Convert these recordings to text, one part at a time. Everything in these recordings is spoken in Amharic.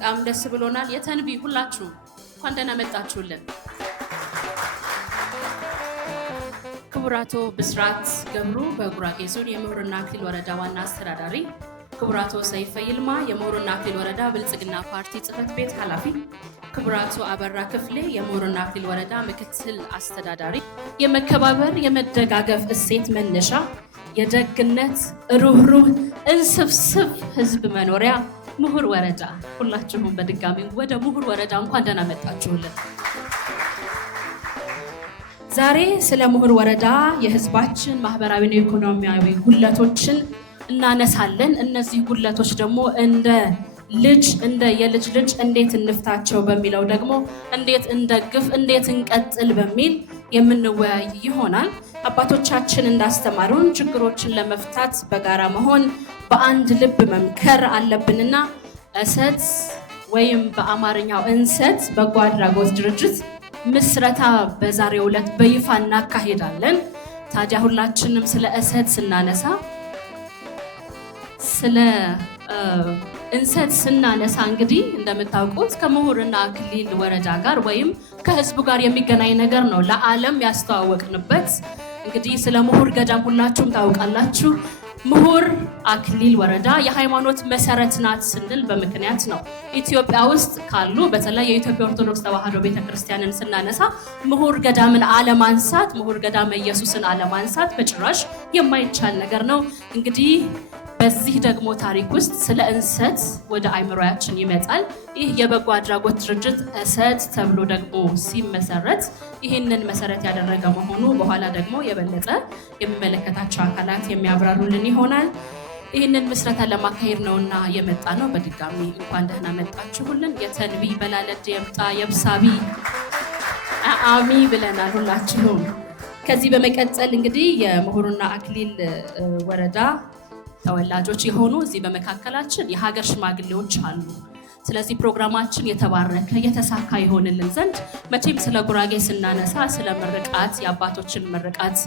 በጣም ደስ ብሎናል። የተንቢ ሁላችሁ እንኳን ደህና መጣችሁልን። ክቡር አቶ ብስራት ገብሩ በጉራጌ ዞን የምሁርና አክሊል ወረዳ ዋና አስተዳዳሪ፣ ክቡር አቶ ሰይፈ ይልማ የምሁርና አክሊል ወረዳ ብልጽግና ፓርቲ ጽህፈት ቤት ኃላፊ፣ ክቡር አቶ አበራ ክፍሌ የምሁርና አክሊል ወረዳ ምክትል አስተዳዳሪ፣ የመከባበር የመደጋገፍ እሴት መነሻ የደግነት ሩህሩህ እንስፍስፍ ህዝብ መኖሪያ ምሁር ወረዳ፣ ሁላችሁም በድጋሚ ወደ ምሁር ወረዳ እንኳን ደህና መጣችሁልን። ዛሬ ስለ ምሁር ወረዳ የህዝባችን ማህበራዊና ኢኮኖሚያዊ ጉለቶችን እናነሳለን። እነዚህ ጉለቶች ደግሞ እንደ የልጅ ልጅ እንዴት እንፍታቸው በሚለው ደግሞ እንዴት እንደግፍ እንዴት እንቀጥል በሚል የምንወያይ ይሆናል። አባቶቻችን እንዳስተማሩን ችግሮችን ለመፍታት በጋራ መሆን በአንድ ልብ መምከር አለብንና እሰት ወይም በአማርኛው እንሰት በጎ አድራጎት ድርጅት ምስረታ በዛሬው ዕለት በይፋ እናካሄዳለን። ታዲያ ሁላችንም ስለ እሰት ስናነሳ ስለ እንሰት ስናነሳ እንግዲህ እንደምታውቁት ከምሁርና አክሊል ወረዳ ጋር ወይም ከህዝቡ ጋር የሚገናኝ ነገር ነው ለዓለም ያስተዋወቅንበት። እንግዲህ ስለ ምሁር ገዳም ሁላችሁም ታውቃላችሁ። ምሁር አክሊል ወረዳ የሃይማኖት መሰረት ናት ስንል በምክንያት ነው። ኢትዮጵያ ውስጥ ካሉ በተለይ የኢትዮጵያ ኦርቶዶክስ ተዋሕዶ ቤተክርስቲያንን ስናነሳ ምሁር ገዳምን አለማንሳት፣ ምሁር ገዳመ ኢየሱስን አለማንሳት በጭራሽ የማይቻል ነገር ነው። እንግዲህ በዚህ ደግሞ ታሪክ ውስጥ ስለ እንሰት ወደ አይምሮያችን ይመጣል። ይህ የበጎ አድራጎት ድርጅት እሰት ተብሎ ደግሞ ሲመሰረት ይህንን መሰረት ያደረገ መሆኑ በኋላ ደግሞ የበለጠ የሚመለከታቸው አካላት የሚያብራሩልን ይሆናል። ይህንን ምስረታ ለማካሄድ ነውና የመጣ ነው። በድጋሚ እንኳን ደህና መጣችሁልን። የተንቢ በላለድ የምጣ የብሳቢ አሚ ብለናል ሁላችሁም። ከዚህ በመቀጠል እንግዲህ የምሁርና አክሊል ወረዳ ተወላጆች የሆኑ እዚህ በመካከላችን የሀገር ሽማግሌዎች አሉ። ስለዚህ ፕሮግራማችን የተባረከ የተሳካ ይሆንልን ዘንድ መቼም ስለ ጉራጌ ስናነሳ ስለ ምርቃት የአባቶችን ምርቃት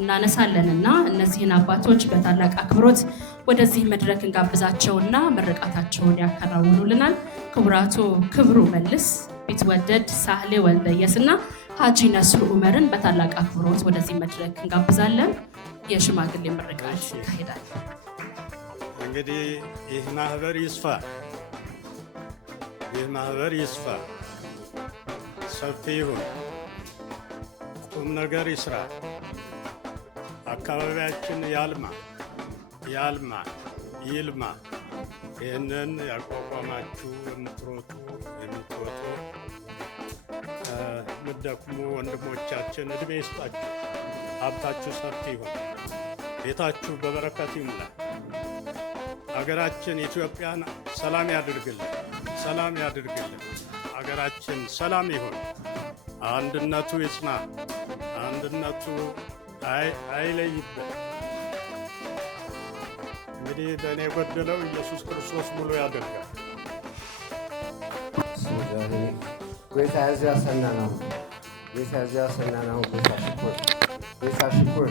እናነሳለንና እነዚህን አባቶች በታላቅ አክብሮት ወደዚህ መድረክ እንጋብዛቸውና ምርቃታቸውን ያከናውኑልናል። ክቡራቱ ክብሩ መልስ፣ ቢትወደድ ሳህሌ ወልደየስና ሀጂ ነስሩ ኡመርን በታላቅ አክብሮት ወደዚህ መድረክ እንጋብዛለን። የሽማግሌ ምርቃት ይካሄዳል። እንግዲህ ይህ ማህበር ይስፋ፣ ይህ ማህበር ይስፋ፣ ሰፊ ይሁን፣ ቁም ነገር ይስራ፣ አካባቢያችን ያልማ ይልማ። ይህንን ያቋቋማችሁ የምትሮጡ የምትደክሙ ወንድሞቻችን እድሜ ይስጣችሁ፣ ሀብታችሁ ሰፊ ይሁን፣ ቤታችሁ በበረከት ይሙላ። ሀገራችን ኢትዮጵያን ሰላም ያድርግልን። ሀገራችን ሰላም ይሁን፣ አንድነቱ ይጽና፣ አንድነቱ አይለይብን። እንግዲህ በእኔ የጎደለው ኢየሱስ ክርስቶስ ሙሉ ያደርጋል። ጌታ ያሰናናው ጌታ ሽኩር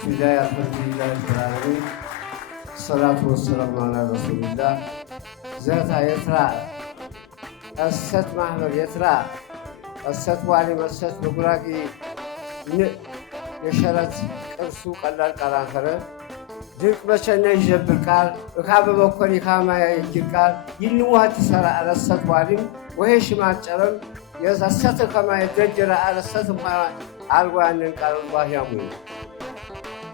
ፊዳይ አልሐምዱሊላህ ተራዊ ሰላቱ ወሰላሙ ዐላ ረሱሊላህ ዘታ የትራ እሰት ማህበር የትራ እሰት ዋሊ መሰት በጉራጌ የሸረት ቅርሱ ቀላል ቃል አንከረ ድንቅ በቸነ ይጀብር ቃል እካበ በኮን ይካማ ይጅር ቃል ይንዋት ሰራ እሰት ዋሊም ወይ ሽማጨረም የዘሰተ ከማ የደጀራ እሰት ማይ አልጓንን ቃል ባያሙ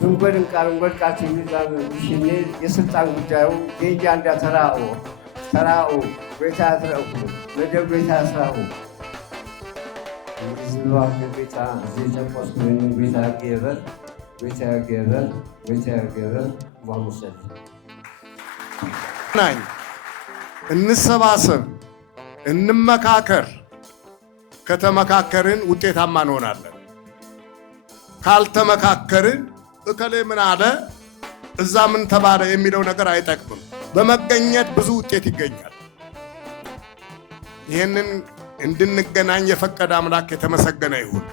ድንጎድን ቃል ወድቃት የሚዛም ይሽኔ የስልጣን ጉዳዩ የእያንዳ ተራኡ ቤታ ያትረቁ መደብ ቤታ ያስራቁ ዝባብ ቤታ ዘጨቆስ ምን ቤታ ገበል ዋሙሰል ናኝ እንሰባሰብ፣ እንመካከር። ከተመካከርን ውጤታማ እንሆናለን። ካልተመካከርን እከሌ ምን አለ እዛ ምን ተባለ የሚለው ነገር አይጠቅምም። በመገኘት ብዙ ውጤት ይገኛል። ይህንን እንድንገናኝ የፈቀደ አምላክ የተመሰገነ ይሁን።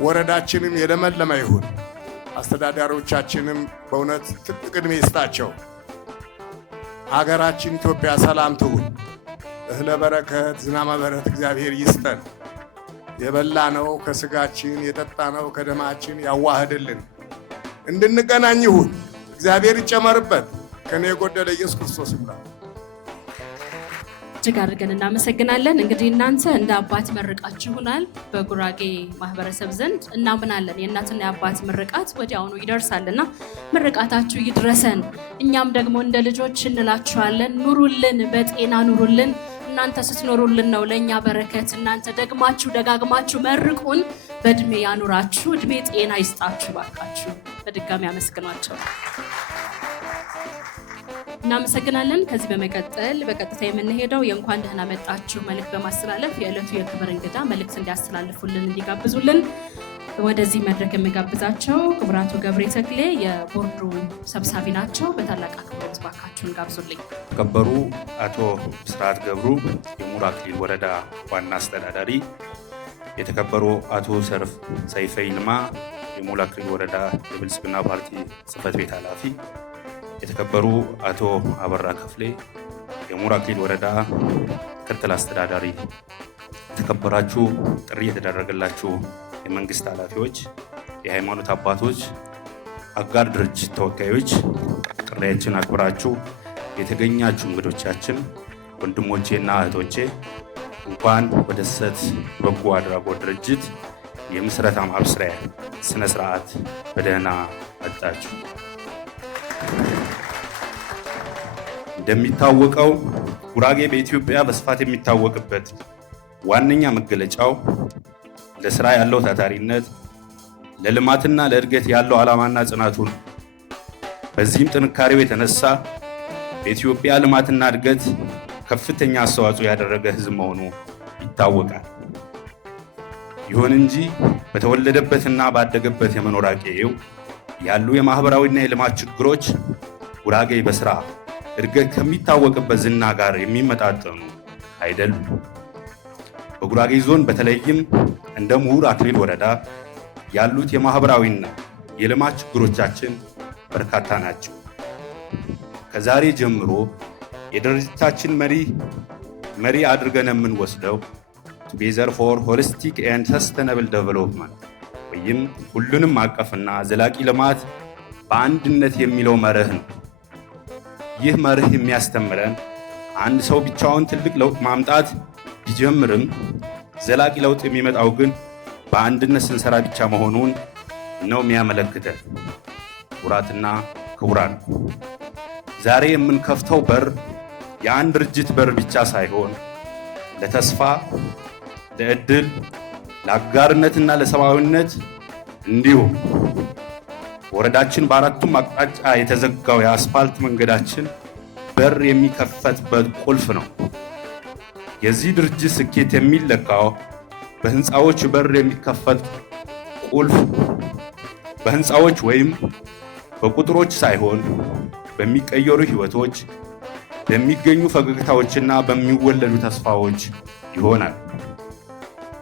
ወረዳችንም የለመለመ ይሁን። አስተዳዳሪዎቻችንም በእውነት ትልቅ ዕድሜ ይስጣቸው። አገራችን ኢትዮጵያ ሰላም ትሁን። እህለ በረከት ዝናመ በረከት እግዚአብሔር ይስጠን። የበላነው ከስጋችን የጠጣነው ከደማችን ያዋህድልን። እንድንገናኝ ይሁን። እግዚአብሔር ይጨመርበት። ከኔ የጎደለ ኢየሱስ ክርስቶስ ይሙላ። እጅግ አድርገን እናመሰግናለን። እንግዲህ እናንተ እንደ አባት መርቃችሁናል። በጉራጌ ማህበረሰብ ዘንድ እናምናለን የእናትና የአባት ምርቃት ወዲያውኑ ይደርሳልና ምርቃታችሁ ይድረሰን። እኛም ደግሞ እንደ ልጆች እንላችኋለን፣ ኑሩልን፣ በጤና ኑሩልን። እናንተ ስትኖሩልን ነው ለእኛ በረከት። እናንተ ደግማችሁ ደጋግማችሁ መርቁን፣ በእድሜ ያኑራችሁ፣ እድሜ ጤና ይስጣችሁ። ባካችሁ በድጋሚ አመስግኗቸው። እናመሰግናለን። ከዚህ በመቀጠል በቀጥታ የምንሄደው የእንኳን ደህና መጣችሁ መልእክት በማስተላለፍ የዕለቱ የክብር እንግዳ መልእክት እንዲያስተላልፉልን እንዲጋብዙልን ወደዚህ መድረክ የሚጋብዛቸው ክቡር አቶ ገብሬ ተክሌ የቦርዱ ሰብሳቢ ናቸው። በታላቅ አክብሮት ባካችሁን ጋብዙልኝ። የተከበሩ አቶ ብስራት ገብሩ የሙር አክሊል ወረዳ ዋና አስተዳዳሪ፣ የተከበሩ አቶ ሰይፈ ይልማ የሙር አክሊል ወረዳ የብልጽግና ፓርቲ ጽህፈት ቤት ኃላፊ፣ የተከበሩ አቶ አበራ ከፍሌ የሙር አክሊል ወረዳ ምክትል አስተዳዳሪ፣ የተከበራችሁ ጥሪ የተደረገላችሁ የመንግስት ኃላፊዎች፣ የሃይማኖት አባቶች፣ አጋር ድርጅት ተወካዮች፣ ጥሪያችን አክብራችሁ የተገኛችሁ እንግዶቻችን፣ ወንድሞቼና እህቶቼ እንኳን ወደ ሰት በጎ አድራጎት ድርጅት የምስረታ ማብሰሪያ ስነ ስርዓት በደህና መጣችሁ። እንደሚታወቀው ጉራጌ በኢትዮጵያ በስፋት የሚታወቅበት ዋነኛ መገለጫው ለስራ ያለው ታታሪነት፣ ለልማትና ለእድገት ያለው ዓላማና ጽናቱ ነው። በዚህም ጥንካሬው የተነሳ በኢትዮጵያ ልማትና እድገት ከፍተኛ አስተዋጽኦ ያደረገ ህዝብ መሆኑ ይታወቃል። ይሁን እንጂ በተወለደበትና ባደገበት የመኖሪያ ቀዬው ያሉ የማህበራዊና የልማት ችግሮች ጉራጌ በስራ እድገት ከሚታወቅበት ዝና ጋር የሚመጣጠኑ አይደሉም። በጉራጌ ዞን በተለይም እንደ ሙር አክሊል ወረዳ ያሉት የማህበራዊና የልማት ችግሮቻችን በርካታ ናቸው። ከዛሬ ጀምሮ የድርጅታችን መሪ አድርገን የምንወስደው ቱጌዘር ፎር ሆሊስቲክ ኤንድ ሰስተነብል ዴቨሎፕመንት ወይም ሁሉንም አቀፍና ዘላቂ ልማት በአንድነት የሚለው መርህ ነው። ይህ መርህ የሚያስተምረን አንድ ሰው ብቻውን ትልቅ ለውጥ ማምጣት ቢጀምርም ዘላቂ ለውጥ የሚመጣው ግን በአንድነት ስንሰራ ብቻ መሆኑን ነው የሚያመለክተን። ክቡራትና ክቡራን፣ ዛሬ የምንከፍተው በር የአንድ ድርጅት በር ብቻ ሳይሆን ለተስፋ፣ ለዕድል፣ ለአጋርነትና ለሰብአዊነት እንዲሁም ወረዳችን በአራቱም አቅጣጫ የተዘጋው የአስፋልት መንገዳችን በር የሚከፈትበት ቁልፍ ነው። የዚህ ድርጅት ስኬት የሚለካው በህንፃዎች በር የሚከፈት ቁልፍ በህንፃዎች ወይም በቁጥሮች ሳይሆን በሚቀየሩ ህይወቶች፣ በሚገኙ ፈገግታዎችና በሚወለዱ ተስፋዎች ይሆናል።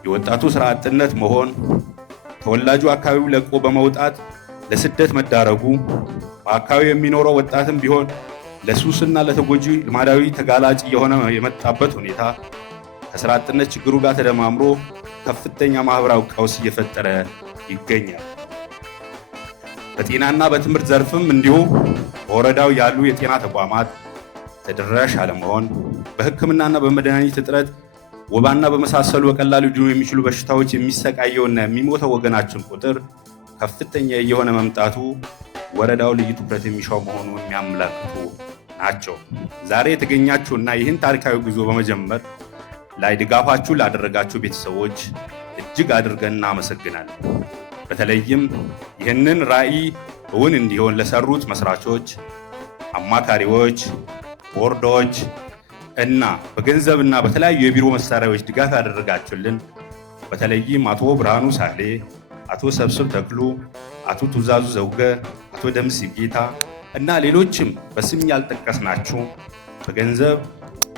የወጣቱ ስራ አጥነት መሆን፣ ተወላጁ አካባቢው ለቆ በመውጣት ለስደት መዳረጉ፣ በአካባቢው የሚኖረው ወጣትም ቢሆን ለሱስና ለተጎጂ ልማዳዊ ተጋላጭ የሆነ የመጣበት ሁኔታ ከስራ አጥነት ችግሩ ጋር ተደማምሮ ከፍተኛ ማህበራዊ ቀውስ እየፈጠረ ይገኛል። በጤናና በትምህርት ዘርፍም እንዲሁ በወረዳው ያሉ የጤና ተቋማት ተደራሽ አለመሆን፣ በሕክምናና በመድኃኒት እጥረት ወባና በመሳሰሉ በቀላሉ ሊድኑ የሚችሉ በሽታዎች የሚሰቃየውና የሚሞተው ወገናችን ቁጥር ከፍተኛ እየሆነ መምጣቱ ወረዳው ልዩ ትኩረት የሚሻው መሆኑ የሚያመላክቱ ናቸው። ዛሬ የተገኛችሁና ይህን ታሪካዊ ጉዞ በመጀመር ላይ ድጋፋችሁ ላደረጋችሁ ቤተሰቦች እጅግ አድርገን እናመሰግናለን። በተለይም ይህንን ራዕይ እውን እንዲሆን ለሰሩት መስራቾች፣ አማካሪዎች፣ ቦርዶች እና በገንዘብና በተለያዩ የቢሮ መሳሪያዎች ድጋፍ ያደረጋችሁልን በተለይም አቶ ብርሃኑ ሳሌ፣ አቶ ሰብስብ ተክሉ፣ አቶ ቱዛዙ ዘውገ፣ አቶ ደምስ ጌታ እና ሌሎችም በስም ያልጠቀስናችሁ በገንዘብ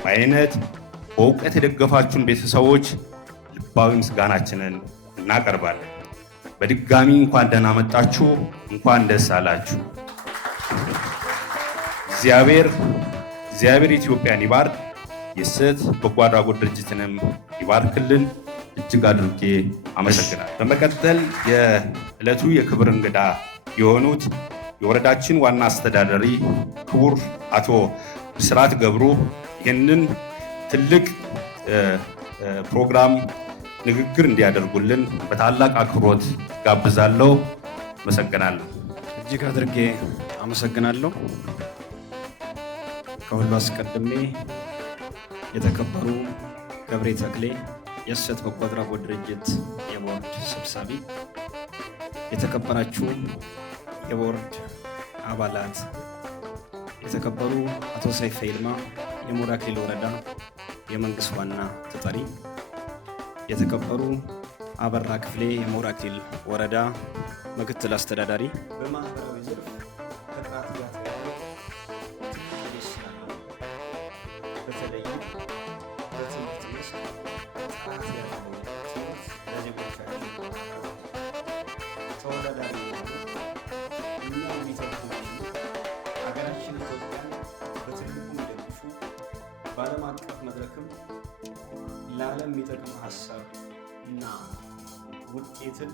በአይነት በእውቀት የደገፋችሁን ቤተሰቦች ልባዊ ምስጋናችንን እናቀርባለን። በድጋሚ እንኳን ደህና መጣችሁ፣ እንኳን ደስ አላችሁ። እግዚአብሔር ኢትዮጵያን ይባርክ፣ የእሰት በጎ አድራጎት ድርጅትንም ይባርክልን። እጅግ አድርጌ አመሰግናለሁ። በመቀጠል የዕለቱ የክብር እንግዳ የሆኑት የወረዳችን ዋና አስተዳዳሪ ክቡር አቶ ብስራት ገብሩ ይህንን ትልቅ ፕሮግራም ንግግር እንዲያደርጉልን በታላቅ አክብሮት ጋብዛለሁ። አመሰግናለሁ። እጅግ አድርጌ አመሰግናለሁ። ከሁሉ አስቀድሜ የተከበሩ ገብሬ ተክሌ የእሰት በጎ አድራጎት ድርጅት የቦርድ ሰብሳቢ፣ የተከበራችሁ የቦርድ አባላት፣ የተከበሩ አቶ ሰይፈ ይልማ የሞራ ክልል ወረዳ የመንግስት ዋና ተጠሪ፣ የተከበሩ አበራ ክፍሌ የሞራ ክልል ወረዳ ምክትል አስተዳዳሪ፣ በማህበራዊ ዘርፍ ከጥራት ጋር በተለይ በትምህርት መስክ ጥራት ያለው ትምህርት ለዜጎቻችን ተወዳዳሪ እና የሚተኩ ሀገራችን ኢትዮጵያን በትልቁ የሚደግፉ በዓለም አቀፍ መድረክም ለዓለም የሚጠቅም ሀሳብ እና ውጤትን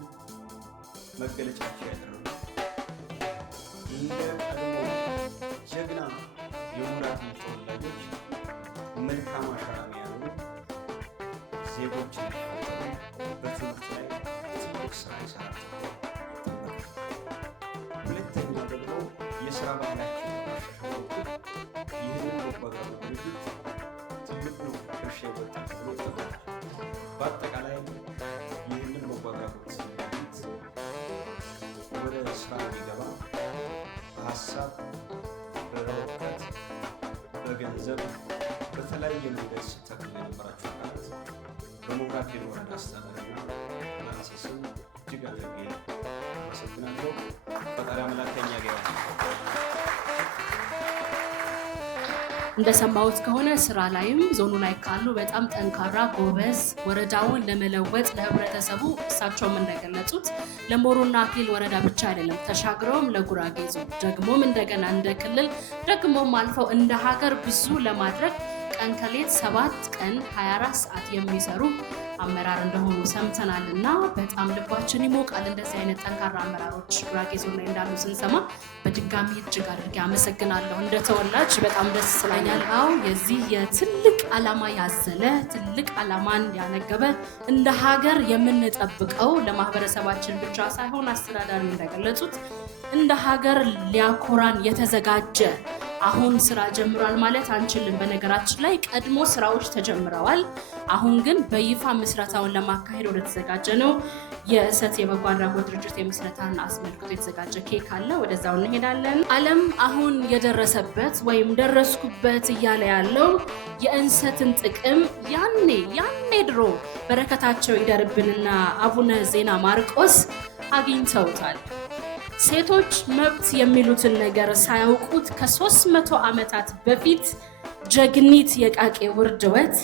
መገለጫቸው ያደረጉ እንደ ቀድሞ ጀግና የሞራ ክልል ተወላጆች መልካም አሻራ ያሉ ዜጎችን በትምህርት ላይ ትልቅ ስራ ይሰራል። ሁለተኛ ደግሞ የስራ ባህላችን ማሻሻል ይህንን በጎ አድራጎት ድርጅት ትልቁ ድርሻ ይወጣል ተብሎ ይጠበቃል። በአጠቃላይ ይህንን በጎ አድራጎት ድርጅት ወደ ስራ እንዲገባ በሀሳብ፣ በእውቀት፣ በገንዘብ በተለያየ መንገድ ስተክል የነበራችሁ አካላት በሞራ ክልል ወረዳ አስተዳደርና በራሴ ስም እጅግ አድርጌ አመሰግናለሁ። ፈጣሪ አምላክ ከእኛ ጋር ይሁን። እንደሰማሁት ከሆነ ስራ ላይም ዞኑ ላይ ካሉ በጣም ጠንካራ ጎበዝ ወረዳውን ለመለወጥ ለህብረተሰቡ እሳቸውም እንደገለጹት ለሞሮና ክልል ወረዳ ብቻ አይደለም ተሻግረውም ለጉራጌ ዞን ደግሞም እንደገና እንደ ክልል ደግሞም አልፈው እንደ ሀገር ብዙ ለማድረግ ቀን ከሌት 7 ቀን 24 ሰዓት የሚሰሩ አመራር እንደሆኑ ሰምተናልና በጣም ልባችን ይሞቃል። እንደዚህ አይነት ጠንካራ አመራሮች ጉራጌ ዞን ላይ እንዳሉ ስንሰማ በድጋሚ እጅግ አድርጌ አመሰግናለሁ። እንደተወላጅ በጣም ደስ ስለኛል። አዎ የዚህ የትልቅ ዓላማ ያዘለ ትልቅ ዓላማን ያነገበ እንደ ሀገር የምንጠብቀው ለማህበረሰባችን ብቻ ሳይሆን አስተዳዳሪ እንደገለጹት እንደ ሀገር ሊያኮራን የተዘጋጀ አሁን ስራ ጀምሯል ማለት አንችልም። በነገራችን ላይ ቀድሞ ስራዎች ተጀምረዋል። አሁን ግን በይፋ ምስረታውን ለማካሄድ ወደ ተዘጋጀ ነው የእሰት የበጎ አድራጎት ድርጅት የምስረታን አስመልክቶ የተዘጋጀ ኬክ አለ። ወደዛው እንሄዳለን። ዓለም አሁን የደረሰበት ወይም ደረስኩበት እያለ ያለው የእንሰትን ጥቅም ያኔ ድሮ በረከታቸው ይደርብንና አቡነ ዜና ማርቆስ አግኝተውታል። ሴቶች መብት የሚሉትን ነገር ሳያውቁት ከ300 ዓመታት በፊት ጀግኒት የቃቄ ውርድወት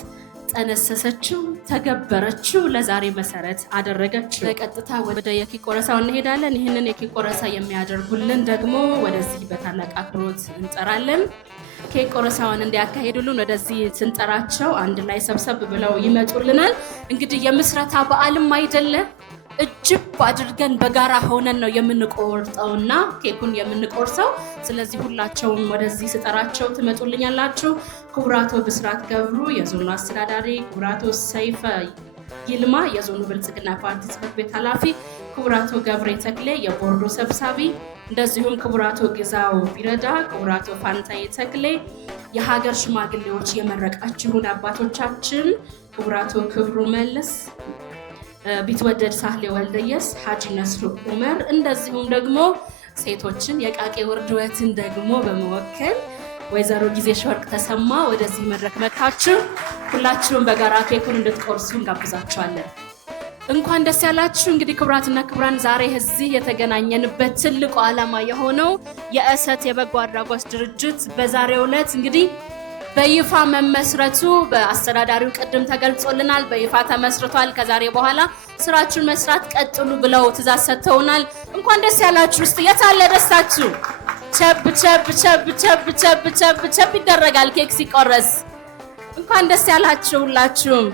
ጠነሰሰችው፣ ተገበረችው፣ ለዛሬ መሰረት አደረገችው። በቀጥታ ወደ የኬክ ቆረሳው እንሄዳለን። ይህንን የኬክ ቆረሳ የሚያደርጉልን ደግሞ ወደዚህ በታላቅ አክብሮት እንጠራለን። ኬክ ቆረሳውን እንዲያካሄዱልን ወደዚህ ስንጠራቸው አንድ ላይ ሰብሰብ ብለው ይመጡልናል። እንግዲህ የምስረታ በዓልም አይደለም እጅብ አድርገን በጋራ ሆነን ነው የምንቆርጠውና ኬኩን የምንቆርሰው። ስለዚህ ሁላቸውም ወደዚህ ስጠራቸው ትመጡልኛላችሁ። ክቡራቶ ብስራት ገብሩ የዞኑ አስተዳዳሪ፣ ክቡራቶ ሰይፈ ይልማ የዞኑ ብልጽግና ፓርቲ ጽሕፈት ቤት ኃላፊ፣ ክቡራቶ ገብሬ ተክሌ የቦርዱ ሰብሳቢ፣ እንደዚሁም ክቡራቶ ግዛው ቢረዳ፣ ክቡራቶ ፋንታዬ ተክሌ የሀገር ሽማግሌዎች የመረቃችሁን አባቶቻችን፣ ክቡራቶ ክብሩ መልስ፣ ቢትወደድ ሳህሌ ወልደየስ፣ ሀጂ ነስሩ ኡመር፣ እንደዚሁም ደግሞ ሴቶችን የቃቄ ውርድወትን ደግሞ በመወከል ወይዘሮ ጊዜሽ ወርቅ ተሰማ ወደዚህ መድረክ መጥታችሁ ሁላችሁም በጋራ ኬኩን እንድትቆርሱ እንጋብዛችኋለን። እንኳን ደስ ያላችሁ። እንግዲህ ክቡራትና ክቡራን ዛሬ እዚህ የተገናኘንበት ትልቁ ዓላማ የሆነው የእሰት የበጎ አድራጎት ድርጅት በዛሬው ዕለት እንግዲህ በይፋ መመስረቱ በአስተዳዳሪው ቅድም ተገልጾልናል። በይፋ ተመስርቷል። ከዛሬ በኋላ ስራችሁን መስራት ቀጥሉ ብለው ትእዛዝ ሰጥተውናል። እንኳን ደስ ያላችሁ። እስቲ የት አለ ደስታችሁ? ቸብ ቸብ ቸብ ቸብ ቸብ ቸብ ቸብ ይደረጋል ኬክ ሲቆረስ። እንኳን ደስ ያላችሁ ሁላችሁም።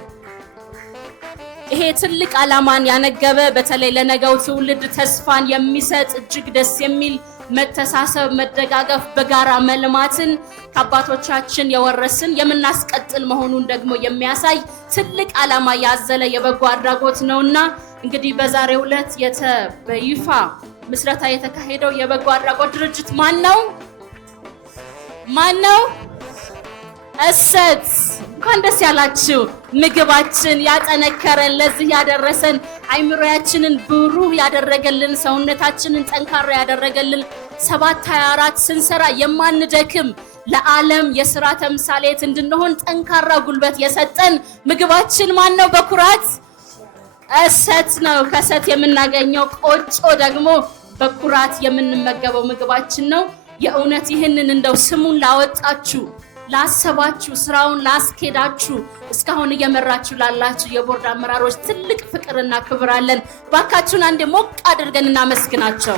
ይሄ ትልቅ ዓላማን ያነገበ በተለይ ለነገው ትውልድ ተስፋን የሚሰጥ እጅግ ደስ የሚል መተሳሰብ፣ መደጋገፍ፣ በጋራ መልማትን ከአባቶቻችን የወረስን የምናስቀጥል መሆኑን ደግሞ የሚያሳይ ትልቅ ዓላማ ያዘለ የበጎ አድራጎት ነውና እንግዲህ በዛሬው ዕለት በይፋ ምስረታ የተካሄደው የበጎ አድራጎት ድርጅት ማን ነው? እሰት። እንኳን ደስ ያላችሁ። ምግባችን ያጠነከረን ለዚህ ያደረሰን አይምሮያችንን ብሩህ ያደረገልን ሰውነታችንን ጠንካራ ያደረገልን 724 ስንሰራ የማንደክም ለዓለም የሥራ ተምሳሌት እንድንሆን ጠንካራ ጉልበት የሰጠን ምግባችን ማን ነው? በኩራት እሰት ነው። ከእሰት የምናገኘው ቆጮ ደግሞ በኩራት የምንመገበው ምግባችን ነው። የእውነት ይህንን እንደው ስሙን ላወጣችሁ ላሰባችሁ ስራውን ላስኬዳችሁ እስካሁን እየመራችሁ ላላችሁ የቦርድ አመራሮች ትልቅ ፍቅርና ክብር አለን። ባካችሁን አንዴ ሞቅ አድርገን እናመስግናቸው።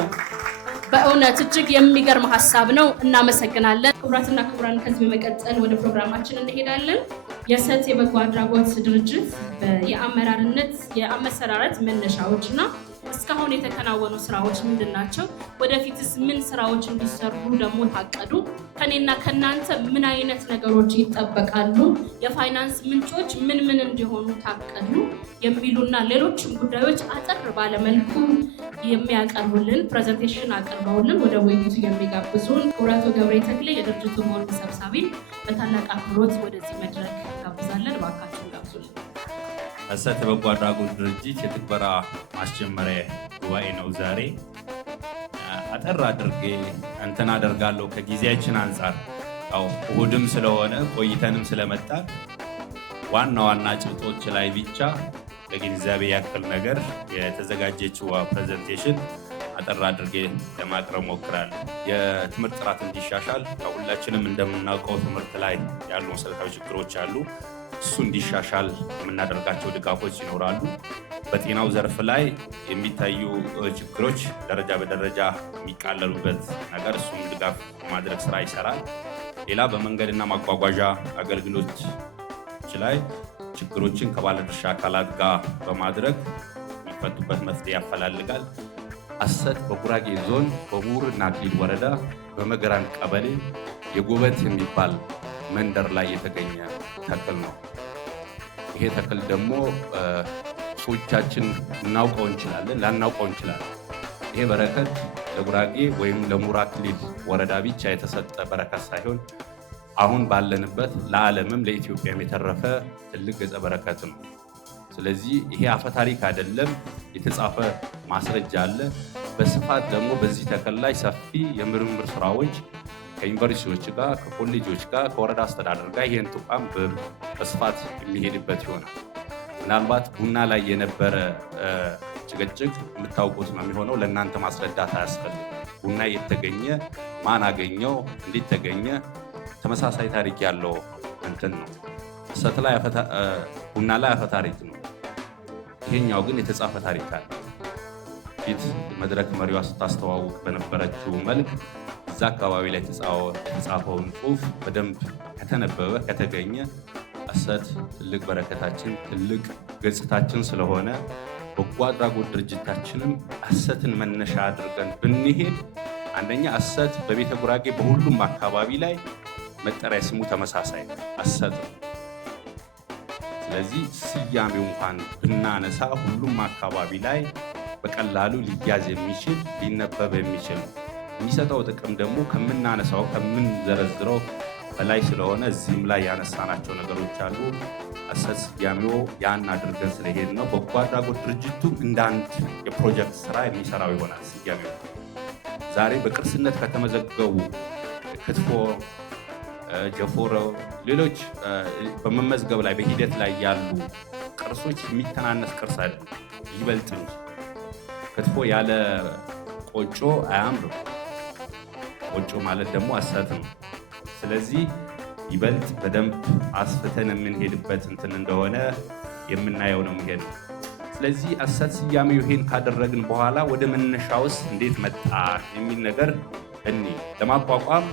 በእውነት እጅግ የሚገርም ሐሳብ ነው። እናመሰግናለን። ክቡራትና ክቡራን ከዚህ በመቀጠል ወደ ፕሮግራማችን እንሄዳለን። የእሰት የበጎ አድራጎት ድርጅት የአመራርነት የአመሰራረት መነሻዎችና እስካሁን የተከናወኑ ስራዎች ምንድናቸው? ወደፊትስ ምን ስራዎች እንዲሰሩ ደግሞ ታቀዱ? ከኔና ከናንተ ምን አይነት ነገሮች ይጠበቃሉ? የፋይናንስ ምንጮች ምን እንዲሆኑ ታቀዱ? የሚሉና ሌሎችም ጉዳዮች አጠር ባለመልኩ የሚያቀርቡልን ፕሬዘንቴሽን አቀርበውልን ወደ ውይይቱ የሚጋብዙን ክቡራቱ ገብሬ ተክሌ የድርጅቱ ቦርድ ሰብሳቢ በታላቅ አክብሮት ወደዚህ መድረክ ጋብዛለን። እባካችሁ ጋብዙልን። እሰት የበጎ አድራጎት ድርጅት የትግበራ ማስጀመሪያ ጉባኤ ነው ዛሬ። አጠር አድርጌ እንትን አደርጋለሁ ከጊዜያችን አንጻር ያው እሁድም ስለሆነ ቆይተንም ስለመጣ ዋና ጭብጦች ላይ ብቻ ለግንዛቤ ያክል ነገር የተዘጋጀችው ፕሬዘንቴሽን አጠር አድርጌ ለማቅረብ ሞክራለሁ። የትምህርት ጥራት እንዲሻሻል ሁላችንም እንደምናውቀው ትምህርት ላይ ያሉ መሰረታዊ ችግሮች አሉ። እሱ እንዲሻሻል የምናደርጋቸው ድጋፎች ይኖራሉ። በጤናው ዘርፍ ላይ የሚታዩ ችግሮች ደረጃ በደረጃ የሚቃለሉበት ነገር እሱም ድጋፍ ማድረግ ስራ ይሰራል። ሌላ በመንገድና ማጓጓዣ አገልግሎቶች ላይ ችግሮችን ከባለድርሻ አካላት ጋር በማድረግ የሚፈቱበት መፍትሄ ያፈላልጋል። እሰት በጉራጌ ዞን በሙርና አክሊል ወረዳ በመገራን ቀበሌ የጎበት የሚባል መንደር ላይ የተገኘ ተክል ነው። ይሄ ተክል ደግሞ ሰዎቻችን እናውቀው እንችላለን፣ ላናውቀው እንችላለን። ይሄ በረከት ለጉራጌ ወይም ለሙራ አክሊል ወረዳ ብቻ የተሰጠ በረከት ሳይሆን አሁን ባለንበት ለዓለምም ለኢትዮጵያም የተረፈ ትልቅ ገጸ በረከት ነው። ስለዚህ ይሄ አፈታሪክ አይደለም፣ የተጻፈ ማስረጃ አለ። በስፋት ደግሞ በዚህ ተክል ላይ ሰፊ የምርምር ስራዎች ከዩኒቨርሲቲዎች ጋር ከኮሌጆች ጋር ከወረዳ አስተዳደር ጋር ይህን ተቋም በስፋት የሚሄድበት ይሆናል። ምናልባት ቡና ላይ የነበረ ጭቅጭቅ የምታውቁት ነው የሚሆነው። ለእናንተ ማስረዳት አያስፈልግም። ቡና የተገኘ ማን አገኘው፣ እንዴት ተገኘ፣ ተመሳሳይ ታሪክ ያለው እንትን ነው። እሰት ላይ ቡና ላይ አፈታሪክ ነው። ይሄኛው ግን የተጻፈ ታሪክ አለ። ፊት መድረክ መሪዋ ስታስተዋውቅ በነበረችው መልክ እዛ አካባቢ ላይ የተጻፈውን ጽሑፍ በደንብ ከተነበበ ከተገኘ እሰት ትልቅ በረከታችን ትልቅ ገጽታችን ስለሆነ በጎ አድራጎት ድርጅታችንም እሰትን መነሻ አድርገን ብንሄድ አንደኛ እሰት በቤተ ጉራጌ በሁሉም አካባቢ ላይ መጠሪያ ስሙ ተመሳሳይ እሰት ነው። ስለዚህ ስያሜው እንኳን ብናነሳ ሁሉም አካባቢ ላይ በቀላሉ ሊያዝ የሚችል ሊነበብ የሚችል የሚሰጠው ጥቅም ደግሞ ከምናነሳው ከምንዘረዝረው በላይ ስለሆነ እዚህም ላይ ያነሳናቸው ነገሮች አሉ። እሰት ስያሜው ያን አድርገን ስለሄድ ነው። በጎ አድራጎት ድርጅቱ እንደ አንድ የፕሮጀክት ስራ የሚሰራው ይሆናል። ስያሜው ዛሬ በቅርስነት ከተመዘገቡ ክትፎ፣ ጀፎሮ፣ ሌሎች በመመዝገብ ላይ በሂደት ላይ ያሉ ቅርሶች የሚተናነስ ቅርስ አይደለም፣ ይበልጥ እንጂ። ክትፎ ያለ ቆጮ አያምርም። ቆጮ ማለት ደግሞ እሰት ነው። ስለዚህ ይበልጥ በደንብ አስፍተን የምንሄድበት እንትን እንደሆነ የምናየው ነው የሚሄድ። ስለዚህ እሰት ስያሜው ይሄን ካደረግን በኋላ ወደ መነሻውስ እንዴት መጣ የሚል ነገር እኔ ለማቋቋም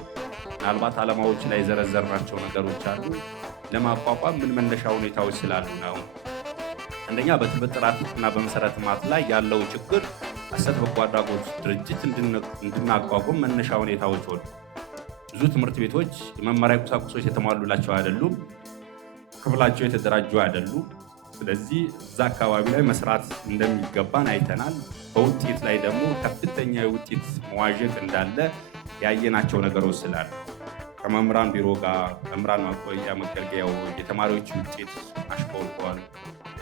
ምናልባት ዓላማዎች ላይ የዘረዘርናቸው ነገሮች አሉ። ለማቋቋም ምን መነሻ ሁኔታዎች ስላሉ ነው? አንደኛ በትምህርት ጥራትና በመሰረተ ልማት ላይ ያለው ችግር አሰት በጎ አድራጎት ድርጅት እንድናቋቁም መነሻ ሁኔታዎች ሆኑ። ብዙ ትምህርት ቤቶች የመማሪያ ቁሳቁሶች የተሟሉላቸው አይደሉም፣ ክፍላቸው የተደራጁ አይደሉም። ስለዚህ እዛ አካባቢ ላይ መስራት እንደሚገባን አይተናል። በውጤት ላይ ደግሞ ከፍተኛ የውጤት መዋዠቅ እንዳለ ያየናቸው ነገሮች ስላሉ ከመምህራን ቢሮ ጋር መምህራን ማቆያ መገልገያው የተማሪዎች ውጤት አሽቆልቋል።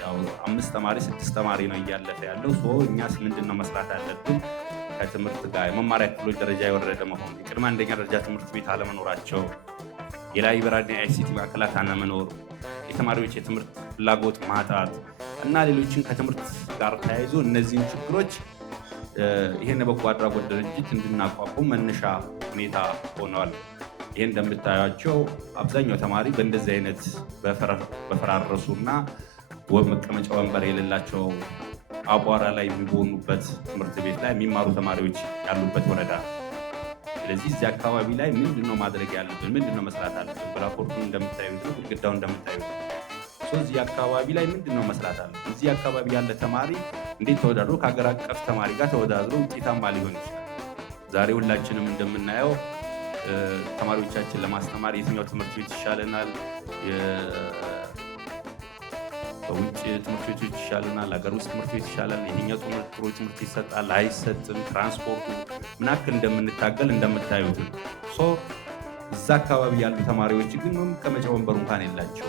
ያው 5 ተማሪ 6 ተማሪ ነው እያለፈ ያለው። እኛስ ምንድነው መስራት ያለብን? ከትምህርት ጋር የመማሪያ ክፍሎች ደረጃ የወረደ መሆን፣ የቅድመ አንደኛ ደረጃ ትምህርት ቤት አለመኖራቸው፣ የላይብራሪ አይሲቲ ማዕከላት አለመኖር፣ የተማሪዎች የትምህርት ፍላጎት ማጣት እና ሌሎችን ከትምህርት ጋር ተያይዞ እነዚህን ችግሮች ይሄን የበጎ አድራጎት ድርጅት እንድናቋቁም መነሻ ሁኔታ ሆነዋል። ይሄን እንደምታያቸው አብዛኛው ተማሪ በእንደዚህ አይነት በፈራረሱና መቀመጫ ወንበር የሌላቸው አቧራ ላይ የሚቦኑበት ትምህርት ቤት ላይ የሚማሩ ተማሪዎች ያሉበት ወረዳ። ስለዚህ እዚህ አካባቢ ላይ ምንድነው ማድረግ ያለብን? ምንድነው መስራት አለብን? በራፖርቱን እንደምታዩት ነው፣ ግድግዳው እንደምታዩት ነው። እዚህ አካባቢ ላይ ምንድነው መስራት አለብን? እዚህ አካባቢ ያለ ተማሪ እንዴት ተወዳድሮ ከሀገር አቀፍ ተማሪ ጋር ተወዳድሮ ውጤታማ ሊሆን ይችላል? ዛሬ ሁላችንም እንደምናየው ተማሪዎቻችን ለማስተማር የትኛው ትምህርት ቤት ይሻለናል? በውጭ ትምህርት ቤቶች ይሻለናል? ሀገር ውስጥ ትምህርት ቤት ይሻላል? የትኛው ጥሩ ትምህርት ይሰጣል አይሰጥም? ትራንስፖርቱ ምን ያክል እንደምንታገል እንደምታዩት ነው። እዛ አካባቢ ያሉ ተማሪዎች ግን መቀመጫ ወንበር እንኳን የላቸው፣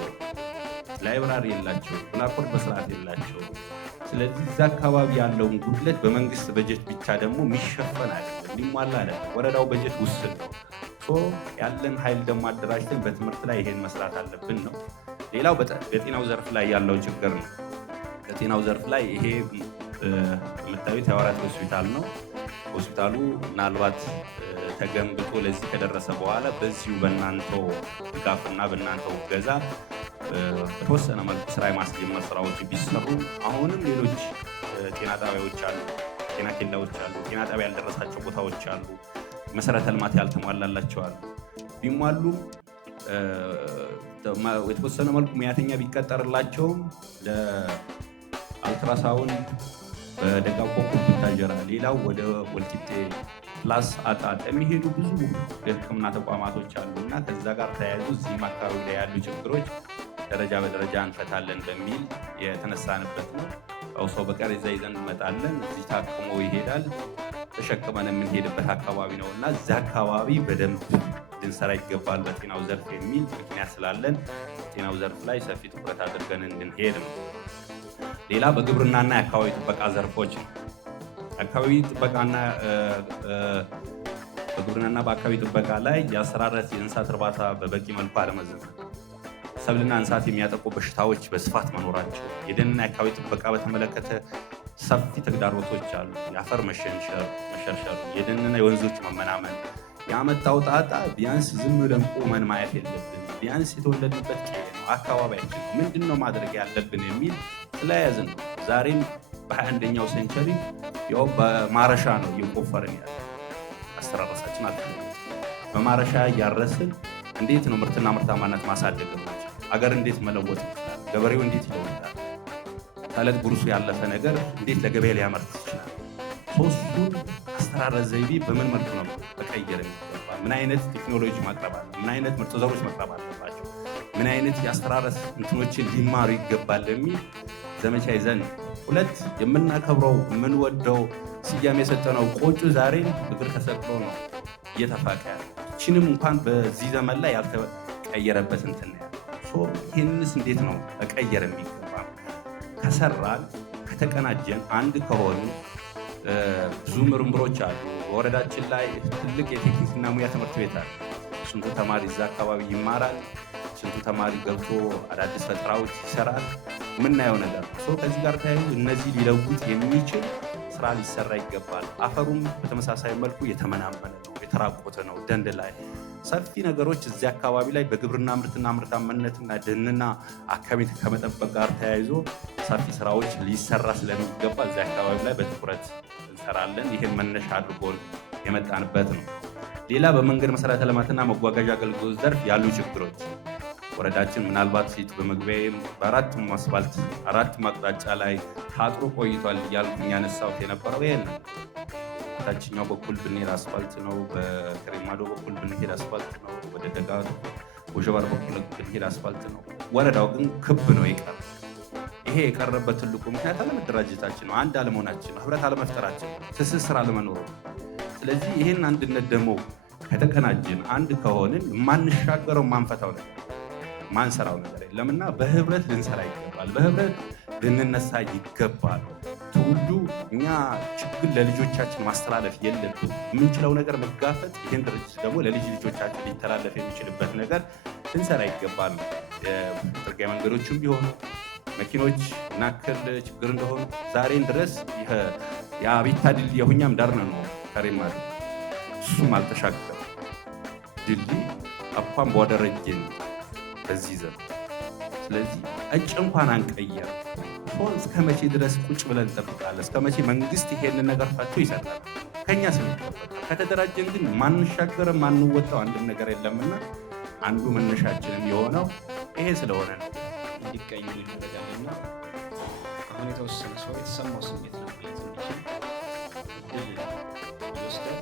ላይብራሪ የላቸው፣ ብላክቦርድ በስርዓት የላቸው። ስለዚህ እዛ አካባቢ ያለውን ጉድለት በመንግስት በጀት ብቻ ደግሞ የሚሸፈን አይደለም፣ ሊሟላ አይደለም። ወረዳው በጀት ውስን ነው። ያለን ኃይል ደግሞ አደራጅተን በትምህርት ላይ ይሄን መስራት አለብን ነው። ሌላው በጤናው ዘርፍ ላይ ያለው ችግር ነው። በጤናው ዘርፍ ላይ ይሄ የምታዩት የሐዋርያት ሆስፒታል ነው። ሆስፒታሉ ምናልባት ተገንብቶ ለዚህ ከደረሰ በኋላ በዚሁ በእናንተው ድጋፍና በእናንተው እገዛ በተወሰነ መልኩ ስራ የማስጀመር ስራዎች ቢሰሩ፣ አሁንም ሌሎች ጤና ጣቢያዎች አሉ፣ ጤና ኬላዎች አሉ፣ ጤና ጣቢያ ያልደረሳቸው ቦታዎች አሉ፣ መሰረተ ልማት ያልተሟላላቸው አሉ። ቢሟሉም የተወሰነ መልኩ ሙያተኛ ቢቀጠርላቸውም ለአልትራሳውንድ በደጋው ኮኩብ ብታጀራ፣ ሌላው ወደ ወልቂጤ ፕላስ አጣጥ የሚሄዱ ብዙ የሕክምና ተቋማቶች አሉ እና ከዛ ጋር ተያይዞ እዚህም አካባቢ ላይ ያሉ ችግሮች ደረጃ በደረጃ እንፈታለን በሚል የተነሳንበት ነው። ሰው በቀር እዛ ይዘን እንመጣለን። እዚህ ታክሞ ይሄዳል፣ ተሸክመን የምንሄድበት አካባቢ ነው እና እዚ አካባቢ በደንብ ልንሰራ ይገባል በጤናው ዘርፍ የሚል ምክንያት ስላለን ጤናው ዘርፍ ላይ ሰፊ ትኩረት አድርገን እንድንሄድ ነው። ሌላ በግብርናና የአካባቢ ጥበቃ ዘርፎች ነው። በግብርናና በአካባቢ ጥበቃ ላይ የአሰራረት የእንስሳት እርባታ በበቂ መልኩ አለመዘመን፣ ሰብልና እንስሳት የሚያጠቁ በሽታዎች በስፋት መኖራቸው፣ የደንና የአካባቢ ጥበቃ በተመለከተ ሰፊ ተግዳሮቶች አሉ። የአፈር መሸርሸር፣ የደንና የወንዞች መመናመን ያመጣው ጣጣ ቢያንስ ዝም ብለን ቆመን ማየት የለብን። ቢያንስ የተወለድንበት ቄ ነው፣ አካባቢያችን ነው፣ ምንድነው ማድረግ ያለብን የሚል ስለያዝን ነው። ዛሬም በ21ኛው ሴንቸሪ ያው በማረሻ ነው እየቆፈርን ያለ። አስተራረሳችን አለ በማረሻ እያረስን እንዴት ነው ምርትና ምርታማነት ማሳደግ ነው? አገር እንዴት መለወጥ ይችላል? ገበሬው እንዴት ይለወጣል? ከዕለት ጉርሱ ያለፈ ነገር እንዴት ለገበያ ሊያመርት ይችላል? ሶስቱን አስተራረስ ዘይቤ በምን መልኩ ነው መቀየር የሚገባል? ምን አይነት ቴክኖሎጂ ማቅረብ አለ? ምን አይነት ምርጥ ዘሮች መቅረብ አለባቸው? ምን አይነት የአስተራረስ እንትኖችን ሊማሩ ይገባል የሚል ዘመቻ ይዘን፣ ሁለት የምናከብረው የምንወደው ስያሜ የሰጠነው ቆጩ ዛሬ እግር ተሰቅሎ ነው እየተፋቀ ያለ። ይህችንም እንኳን በዚህ ዘመን ላይ ያልተቀየረበት እንትን ያለ። ይህንስ እንዴት ነው መቀየር የሚገባ? ከሰራን ከተቀናጀን አንድ ከሆኑ ብዙ ምርምሮች አሉ። በወረዳችን ላይ ትልቅ የቴክኒክና ሙያ ትምህርት ቤት አለ። ስንቱ ተማሪ እዛ አካባቢ ይማራል፣ ስንቱ ተማሪ ገብቶ አዳዲስ ፈጠራዎች ይሰራል። የምናየው ነገር ከዚህ ጋር ተያይዞ እነዚህ ሊለውጥ የሚችል ስራ ሊሰራ ይገባል። አፈሩም በተመሳሳይ መልኩ የተመናመነ ነው፣ የተራቆተ ነው። ደንድ ላይ ሰፊ ነገሮች እዚህ አካባቢ ላይ በግብርና ምርትና ምርታማነትና ደንና አካባቢ ከመጠበቅ ጋር ተያይዞ ሰፊ ስራዎች ሊሰራ ስለሚገባ እዚህ አካባቢ ላይ በትኩረት እንሰራለን። ይህን መነሻ አድርጎን የመጣንበት ነው። ሌላ በመንገድ መሰረተ ልማትና መጓጓዣ አገልግሎት ዘርፍ ያሉ ችግሮች ወረዳችን ምናልባት ፊት በመግቢያም በአራቱም አስፋልት አራቱም አቅጣጫ ላይ ታጥሮ ቆይቷል እያልኩኝ ያነሳሁት የነበረው ይሄን ታችኛው በኩል ብንሄድ አስፋልት ነው፣ በከሬማዶ በኩል ብንሄድ አስፋልት ነው፣ ወደ ደጋ ወጀባር በኩል ብንሄድ አስፋልት ነው። ወረዳው ግን ክብ ነው የቀረ። ይሄ የቀረበት ትልቁ ምክንያት አለመደራጀታችን ነው፣ አንድ አለመሆናችን ነው፣ ህብረት አለመፍጠራችን ነው፣ ትስስር አለመኖሩ ነው። ስለዚህ ይሄን አንድነት ደግሞ ከተቀናጅን አንድ ከሆንን ማንሻገረው ማንፈታው ነገር ማንሰራው ነገር የለምና በህብረት ልንሰራ ይገባል። በህብረት ልንነሳ ይገባል። ትውልዱ እኛ ችግር ለልጆቻችን ማስተላለፍ የለብን። የምንችለው ነገር መጋፈጥ፣ ይህን ድርጅት ደግሞ ለልጅ ልጆቻችን ሊተላለፍ የሚችልበት ነገር ልንሰራ ይገባል። የጥርጊያ መንገዶችም ቢሆኑ መኪኖች ናክል ችግር እንደሆኑ ዛሬን ድረስ የአቢታ ድልድይ የሁኛም ዳር ነው ከሬማዶ እሱም አልተሻገረም። ድልድይ አኳን በወደረጀን በዚህ ዘመን ስለዚህ እጭ እንኳን አንቀየር ሆን እስከ መቼ ድረስ ቁጭ ብለን እንጠብቃለን? እስከ መቼ መንግስት ይሄንን ነገር ፈቶ ይሰጣል? ከኛ ስለሚጠበቅ ከተደራጀን ግን ማንሻገር ማንወጣው አንድም ነገር የለምና አንዱ መነሻችንም የሆነው ይሄ ስለሆነ ነው። እንዲቀዩ ይደረጋልና አሁን የተወሰነ ሰው የተሰማው ስሜት ነው የሚችል እድል ይወስዳል።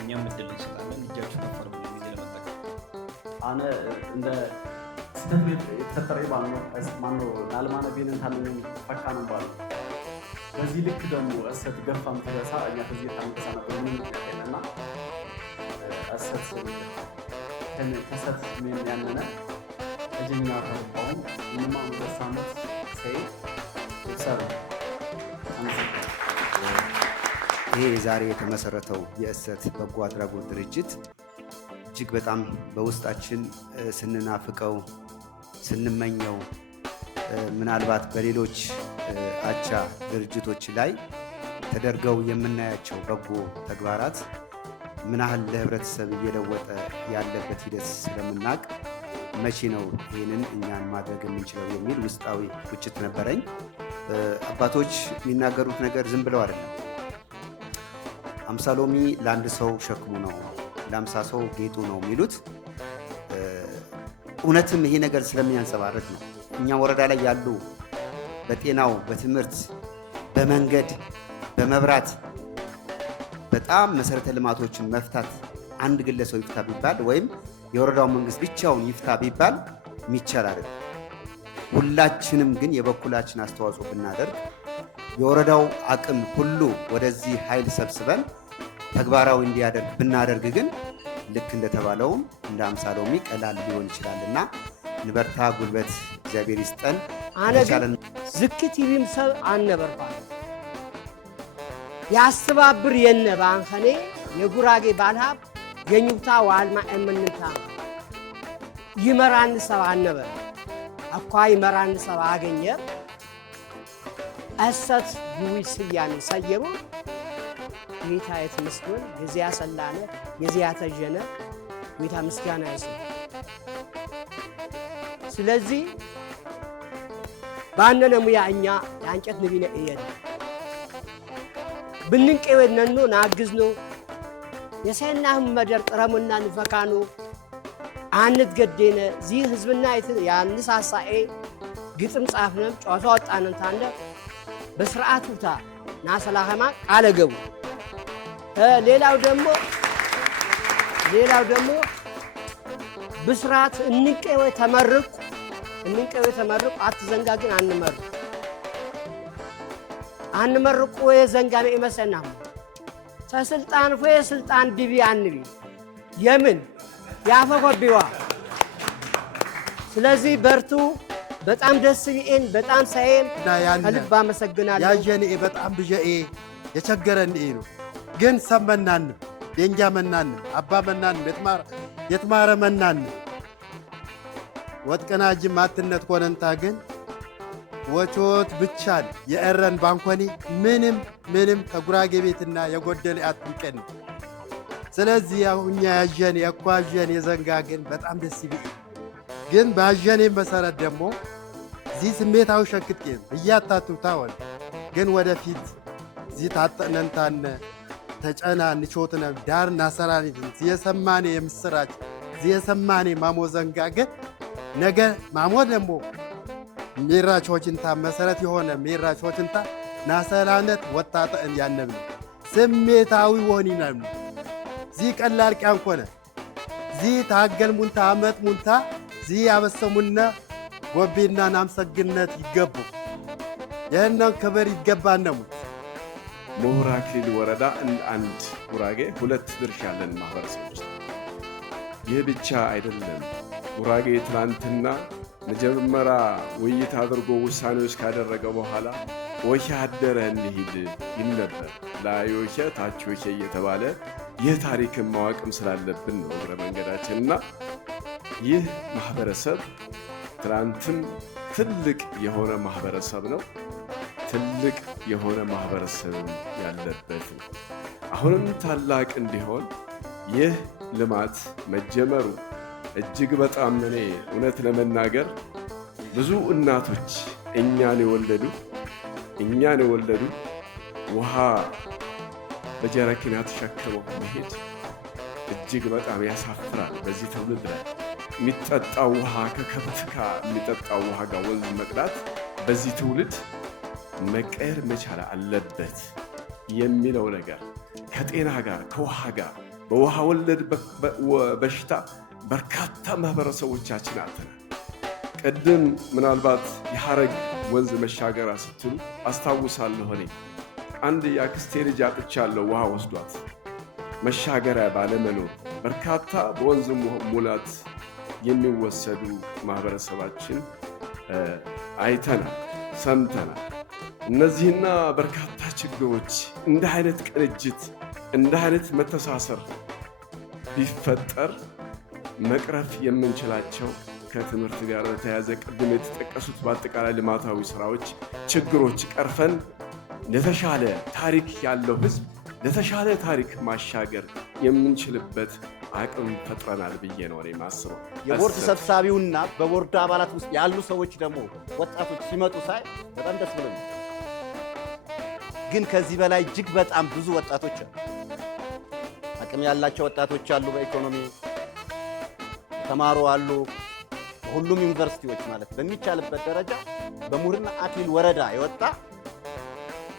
እኛም እድል እንሰጣለን። እጃችሁ ከፈር ብሎ ጊዜ ለመጠቀም አነ እንደ ስተት የተፈጠረ ማነው ናልማነ ቤንን ታምን ፈካ ነው ባሉ በዚህ ልክ ደግሞ እሰት ገፋም ተረሳ እኛ ከዚህ ታምቀሳ ነበር ምን ያለና እሰት ከሰት ምን ያነነ እጅና ተባው ምንም አንደሳመት ሰይ ይሰራ ይሄ ዛሬ የተመሰረተው የእሰት በጎ አድራጎት ድርጅት እጅግ በጣም በውስጣችን ስንናፍቀው ስንመኘው ምናልባት በሌሎች አቻ ድርጅቶች ላይ ተደርገው የምናያቸው በጎ ተግባራት ምን ያህል ለህብረተሰብ እየለወጠ ያለበት ሂደት ስለምናውቅ መቼ ነው ይህንን እኛን ማድረግ የምንችለው የሚል ውስጣዊ ቁጭት ነበረኝ። አባቶች የሚናገሩት ነገር ዝም ብለው አይደለም። 50 ሎሚ ለአንድ ሰው ሸክሙ ነው፣ ለ50 ሰው ጌጡ ነው የሚሉት እውነትም ይሄ ነገር ስለሚያንጸባርቅ ነው። እኛ ወረዳ ላይ ያሉ በጤናው፣ በትምህርት፣ በመንገድ፣ በመብራት በጣም መሰረተ ልማቶችን መፍታት አንድ ግለሰብ ይፍታ ቢባል ወይም የወረዳው መንግስት ብቻውን ይፍታ ቢባል የሚቻል አይደለም። ሁላችንም ግን የበኩላችን አስተዋጽኦ ብናደርግ የወረዳው አቅም ሁሉ ወደዚህ ኃይል ሰብስበን ተግባራዊ እንዲያደርግ ብናደርግ ግን ልክ እንደተባለውም እንደ 50 ሎሚ ቀላል ሊሆን ይችላልና ንበርታ፣ ጉልበት እግዚአብሔር ይስጠን። አነገን ዝክት ይብም ሰብ አነበርባል ያስተባብር የነባ አንኸኔ የጉራጌ ባልሃብ የኙታ ዋልማ እምንታ ይመራን ሰብ አነበር አኳ ይመራን ሰብ አገኘ እሰት ጉይ ስያሜ ሰየሩ ጌታ የተመስገን የዚያ ሰላነ የዚያ ተጀነ ጌታ ምስጋና ይስጥ። ስለዚህ ባነነ ሙያ እኛ ያንጨት ንቢነ እየን ብንንቀወነኖ ናግዝኖ የሰናህም መደር ጥረሙና ንፈካኑ አንት ገደነ ዚህ ህዝብና ያንሳሳኤ ግጥም ጻፍነም ጨዋታ ወጣነን ታንደ በስርዓቱታ ናሰላህማ ቃለገቡ ሌላው ደግሞ ብስራት እንቀወ ተመርቁ አትዘንጋግን አንመርቁ የዘንጋነ ይመሰና ተስልጣን ፎ የስልጣን ዲቢ አንቢ የምን ያፈቆቢዋ ስለዚህ በርቱ። በጣም ደስ ቢኤን በጣም ሳይም ከልብ አመሰግናለሁ። ያጀኔ በጣም ብጀኤ የቸገረን ነው ግን ሰመናን ደንጃ መናን አባ መናን የትማረ መናን ወጥቀናጅ ማትነት ኮነንታ ግን ወቾት ብቻል የእረን ባንኮኒ ምንም ከጉራጌ ቤትና የጎደለ አትንቀን። ስለዚህ አሁኛ ያጀኔ ያኳጀን የዘንጋ ግን በጣም ደስ ይብል ግን ባጀኔ መሰረት ደግሞ ዚህ ስሜታው ሸክጤም እያታቱ ታወል ግን ወደፊት ዚህ ታጠነንታነ ተጨና ንቾትነ ዳር ናሰራኒ የሰማኔ የምስራች የሰማኔ ማሞዘንጋ ግን ነገ ማሞ ደግሞ ሜራቾችንታ መሰረት የሆነ ሜራቾችንታ ናሰራነት ወጣጠን ያነብ ስሜታዊ ወኒናም ዚ ቀላል ቂያንኮነ ዚ ታገል ሙንታ አመት ሙንታ ዚ ያበሰሙና ጎቤና ናምሰግነት ይገቡ የነን ክብር ይገባነሙ ምሁር አክሊል ወረዳ አንድ ጉራጌ ሁለት ድርሻ ያለን ማህበረሰቦች ይህ ብቻ አይደለም። ጉራጌ ትላንትና መጀመሪያ ውይይት አድርጎ ውሳኔዎች ካደረገ በኋላ ወሻ አደረ እንሂድ ይል ነበር። ላዮሸ ታቾሸ እየተባለ ይህ ታሪክን ማወቅም ስላለብን ነው እግረ መንገዳችንና ይህ ማህበረሰብ ትላንትም ትልቅ የሆነ ማህበረሰብ ነው። ትልቅ የሆነ ማህበረሰብ ያለበት አሁንም ታላቅ እንዲሆን ይህ ልማት መጀመሩ እጅግ በጣም እኔ እውነት ለመናገር ብዙ እናቶች እኛን የወለዱ ውሃ በጀረኪና ተሸክመው መሄድ እጅግ በጣም ያሳፍራል። በዚህ ትውልድ ላይ የሚጠጣው ውሃ ከከብት ጋር የሚጠጣው ውሃ ጋር ወንዝ መቅዳት በዚህ ትውልድ መቀየር መቻል አለበት የሚለው ነገር ከጤና ጋር ከውሃ ጋር በውሃ ወለድ በሽታ በርካታ ማህበረሰቦቻችን አጥተናል። ቅድም ምናልባት የሐረግ ወንዝ መሻገራ ስትሉ አስታውሳለሁ። እኔ አንድ የአክስቴ ልጅ አጥቻለሁ። ውሃ ወስዷት መሻገሪያ ባለመኖር በርካታ በወንዝ ሙላት የሚወሰዱ ማህበረሰባችን አይተናል፣ ሰምተናል። እነዚህና በርካታ ችግሮች እንደ አይነት ቅንጅት እንደ አይነት መተሳሰር ቢፈጠር መቅረፍ የምንችላቸው ከትምህርት ጋር በተያያዘ ቅድም የተጠቀሱት በአጠቃላይ ልማታዊ ስራዎች ችግሮች ቀርፈን ለተሻለ ታሪክ ያለው ህዝብ ለተሻለ ታሪክ ማሻገር የምንችልበት አቅም ፈጥረናል ብዬ ነው የማስበው። የቦርድ ሰብሳቢውና በቦርድ አባላት ውስጥ ያሉ ሰዎች ደግሞ ወጣቶች ሲመጡ ሳይ በጣም ደስ ብሎኛል። ግን ከዚህ በላይ እጅግ በጣም ብዙ ወጣቶች አሉ፣ አቅም ያላቸው ወጣቶች አሉ፣ በኢኮኖሚ ተማሩ አሉ። ሁሉም ዩኒቨርሲቲዎች ማለት በሚቻልበት ደረጃ በምሁርና አክሊል ወረዳ የወጣ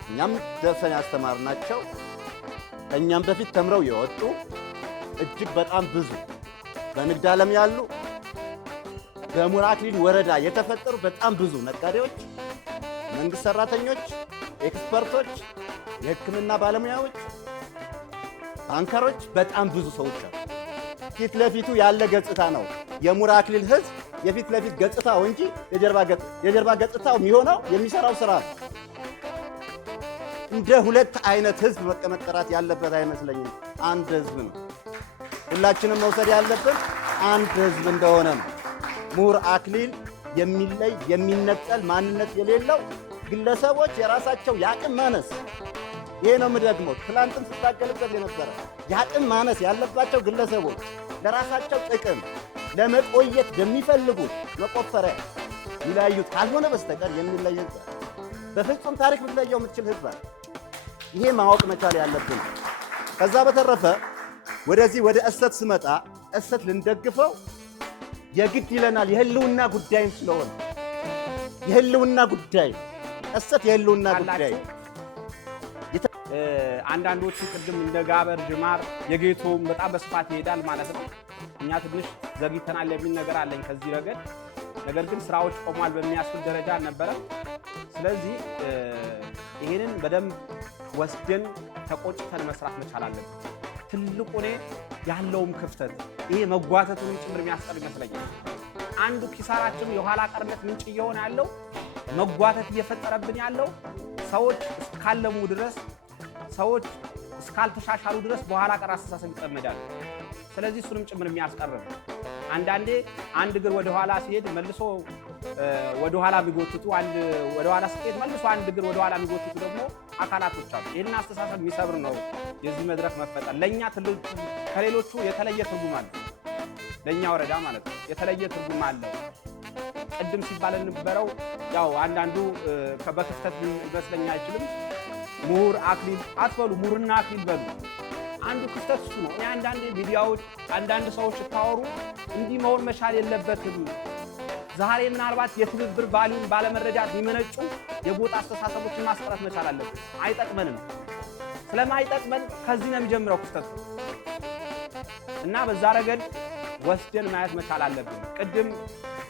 እኛም ደርሰን ያስተማርናቸው ከእኛም በፊት ተምረው የወጡ እጅግ በጣም ብዙ በንግድ ዓለም ያሉ በምሁር አክሊል ወረዳ የተፈጠሩ በጣም ብዙ ነጋዴዎች፣ መንግስት ሰራተኞች፣ ኤክስፐርቶች፣ የሕክምና ባለሙያዎች፣ ባንከሮች በጣም ብዙ ሰዎች አሉ። ፊት ለፊቱ ያለ ገጽታ ነው የምሁር አክሊል ህዝብ የፊት ለፊት ገጽታው እንጂ የጀርባ ገጽታው የሚሆነው የሚሰራው ስራ ነው። እንደ ሁለት አይነት ህዝብ መቀመጥ ያለበት አይመስለኝም። አንድ ህዝብ ነው። ሁላችንም መውሰድ ያለብን አንድ ህዝብ እንደሆነ ነው። ምሁር አክሊል የሚለይ የሚነጠል ማንነት የሌለው ግለሰቦች የራሳቸው የአቅም ማነስ ይሄ ነው የምደግመው። ትላንትም ስታገልበት የነበረ የአቅም ማነስ ያለባቸው ግለሰቦች ለራሳቸው ጥቅም ለመቆየት በሚፈልጉት መቆፈሪያ ይለያዩት ካልሆነ በስተቀር የሚለይ ህዝብ በፍጹም ታሪክ ልትለየው የምትችል ህዝብ አለ። ይሄ ማወቅ መቻል ያለብን። ከዛ በተረፈ ወደዚህ ወደ እሰት ስመጣ እሰት ልንደግፈው የግድ ይለናል። የህልውና ጉዳይም ስለሆነ የህልውና ጉዳይ እሰት የህልውና ጉዳይ አንዳንዶቹ ቅድም እንደ ጋበር ጅማር የጌቶም በጣም በስፋት ይሄዳል ማለት ነው። እኛ ትንሽ ዘግይተናል የሚል ነገር አለኝ ከዚህ ረገድ። ነገር ግን ስራዎች ቆሟል በሚያስብል ደረጃ አልነበረም። ስለዚህ ይሄንን በደንብ ወስደን ተቆጭተን መስራት መቻል አለብን። ትልቁ እኔ ያለውም ክፍተት ይሄ መጓተቱን ጭምር የሚያስቀር ይመስለኛል። አንዱ ኪሳራችን የኋላ ቀርነት ምንጭ እየሆነ ያለው መጓተት እየፈጠረብን ያለው ሰዎች እስካለሙ ድረስ ሰዎች እስካልተሻሻሉ ድረስ በኋላ ቀር አስተሳሰብ ይጠመዳሉ። ስለዚህ እሱንም ጭምር የሚያስቀርብ አንዳንዴ አንድ እግር ወደ ኋላ ሲሄድ መልሶ ወደ ኋላ የሚጎትቱ ወደ ኋላ ሲሄድ መልሶ አንድ እግር ወደ ኋላ የሚጎትቱ ደግሞ አካላቶች አሉ። ይህን አስተሳሰብ የሚሰብር ነው የዚህ መድረክ መፈጠር። ለእኛ ከሌሎቹ የተለየ ትርጉም አለው። ለእኛ ወረዳ ማለት ነው የተለየ ትርጉም አለው። ቅድም ሲባል የነበረው ያው አንዳንዱ በክፍተት ሊመስለኝ አይችልም። ምሁር አክሊል አትበሉ፣ ምሁርና አክሊል በሉ። አንዱ ክስተት እሱ ነው። እኔ አንዳንድ ሚዲያዎች አንዳንድ ሰዎች ታወሩ እንዲህ መሆን መቻል የለበትም። ዛሬ ምናልባት የትብብር ቫልዩን ባለመረዳት የሚመነጩ የጎጥ አስተሳሰቦችን ማስቀረት መቻል አለብን። አይጠቅመንም። ስለማይጠቅመን ከዚህ ነው የሚጀምረው ክስተቱ እና በዛ ረገድ ወስደን ማየት መቻል አለብን። ቅድም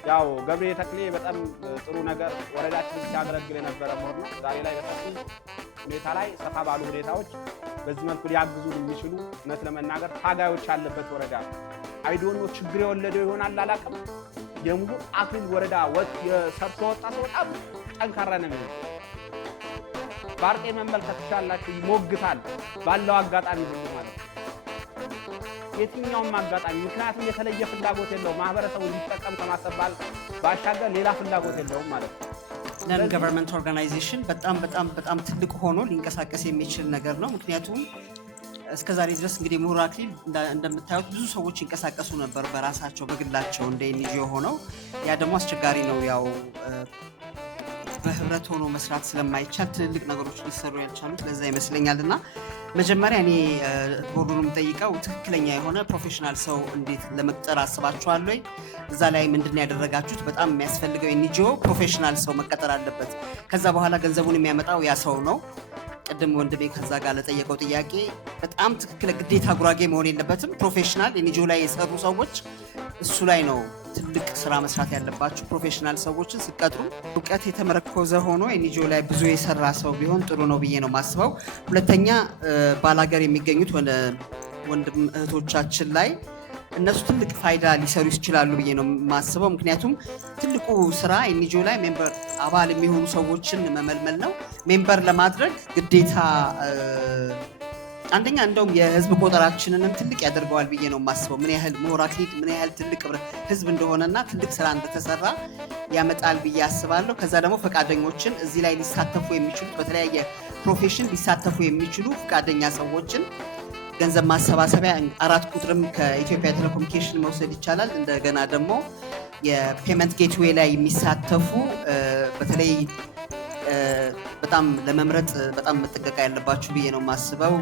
ያው ገብሬ ተክሌ በጣም ጥሩ ነገር ወረዳችን ሲያገለግል የነበረ ምሁር ነው። ዛሬ ላይ በሰፊ ሁኔታ ላይ ሰፋ ባሉ ሁኔታዎች በዚህ መልኩ ሊያግዙን የሚችሉ እውነት ለመናገር ታጋዮች ያለበት ወረዳ አይዶኖ ችግር የወለደው ይሆናል አላውቅም። የምሁር አክሊል ወረዳ የሰርቶ ወጣ ሰው በጣም ጠንካራ ነው የሚሆነው። ባርጤ መመልከት ትችላላችሁ። ይሞግታል ባለው አጋጣሚ ሁሉ ማለት ነው። የትኛውም አጋጣሚ ምክንያቱም የተለየ ፍላጎት የለውም። ማህበረሰቡ እንዲጠቀም ከማሰባል ባሻገር ሌላ ፍላጎት የለውም ማለት ነው። ነን ገቨርንመንት ኦርጋናይዜሽን በጣም ትልቅ ሆኖ ሊንቀሳቀስ የሚችል ነገር ነው። ምክንያቱም እስከዛሬ ድረስ እንግዲህ ምሁር አክሊል እንደምታዩት ብዙ ሰዎች ይንቀሳቀሱ ነበር በራሳቸው በግላቸው እንደ ኤንጂኦ ሆነው። ያ ደግሞ አስቸጋሪ ነው። ያው በህብረት ሆኖ መስራት ስለማይቻል ትልልቅ ነገሮች ሊሰሩ ያልቻሉት ለዛ ይመስለኛልና መጀመሪያ እኔ ቦርዱንም ጠይቀው ትክክለኛ የሆነ ፕሮፌሽናል ሰው እንዴት ለመቅጠር አስባችኋል ወይ? እዛ ላይ ምንድነው ያደረጋችሁት? በጣም የሚያስፈልገው ኤንጂኦ ፕሮፌሽናል ሰው መቀጠር አለበት። ከዛ በኋላ ገንዘቡን የሚያመጣው ያ ሰው ነው። ቅድም ወንድሜ ከዛ ጋር ለጠየቀው ጥያቄ በጣም ትክክለ ግዴታ ጉራጌ መሆን የለበትም። ፕሮፌሽናል ኤንጂኦ ላይ የሰሩ ሰዎች እሱ ላይ ነው ትልቅ ስራ መስራት ያለባችሁ። ፕሮፌሽናል ሰዎችን ሲቀጥሩ እውቀት የተመረኮዘ ሆኖ ኤንጂኦ ላይ ብዙ የሰራ ሰው ቢሆን ጥሩ ነው ብዬ ነው ማስበው። ሁለተኛ ባላገር የሚገኙት ወንድም እህቶቻችን ላይ እነሱ ትልቅ ፋይዳ ሊሰሩ ይችላሉ ብዬ ነው ማስበው። ምክንያቱም ትልቁ ስራ ኤንጂኦ ላይ ሜምበር አባል የሚሆኑ ሰዎችን መመልመል ነው። ሜምበር ለማድረግ ግዴታ አንደኛ እንደውም የህዝብ ቆጠራችንንም ትልቅ ያደርገዋል ብዬ ነው ማስበው። ምን ያህል ምሁር አክሊል ምን ያህል ትልቅ ህዝብ እንደሆነና ትልቅ ስራ እንደተሰራ ያመጣል ብዬ አስባለሁ። ከዛ ደግሞ ፈቃደኞችን እዚህ ላይ ሊሳተፉ የሚችሉት በተለያየ ፕሮፌሽን ሊሳተፉ የሚችሉ ፈቃደኛ ሰዎችን ገንዘብ ማሰባሰቢያ 4 ቁጥርም ከኢትዮጵያ ቴሌኮሙኒኬሽን መውሰድ ይቻላል። እንደገና ደግሞ የፔመንት ጌትዌይ ላይ የሚሳተፉ በተለይ በጣም ለመምረጥ በጣም መጠንቀቅ ያለባችሁ ብዬ ነው ማስበው።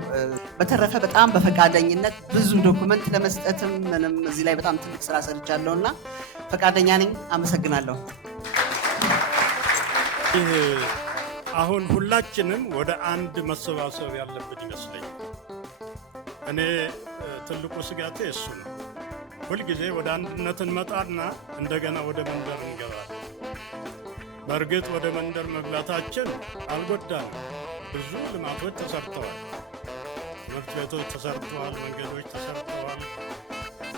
በተረፈ በጣም በፈቃደኝነት ብዙ ዶክመንት ለመስጠትም ምንም እዚህ ላይ በጣም ትልቅ ስራ ሰርቻለሁና ፈቃደኛ ነኝ። አመሰግናለሁ። አሁን ሁላችንም ወደ አንድ መሰባሰብ ያለብን ይመስለኛል። እኔ ትልቁ ስጋቴ እሱ ነው። ሁልጊዜ ወደ አንድነት እንመጣና እንደገና ወደ መንደር እንገባለን። በእርግጥ ወደ መንደር መግባታችን አልጎዳንም። ብዙ ልማቶች ተሰርተዋል፣ ትምህርት ቤቶች ተሰርተዋል፣ መንገዶች ተሰርተዋል፣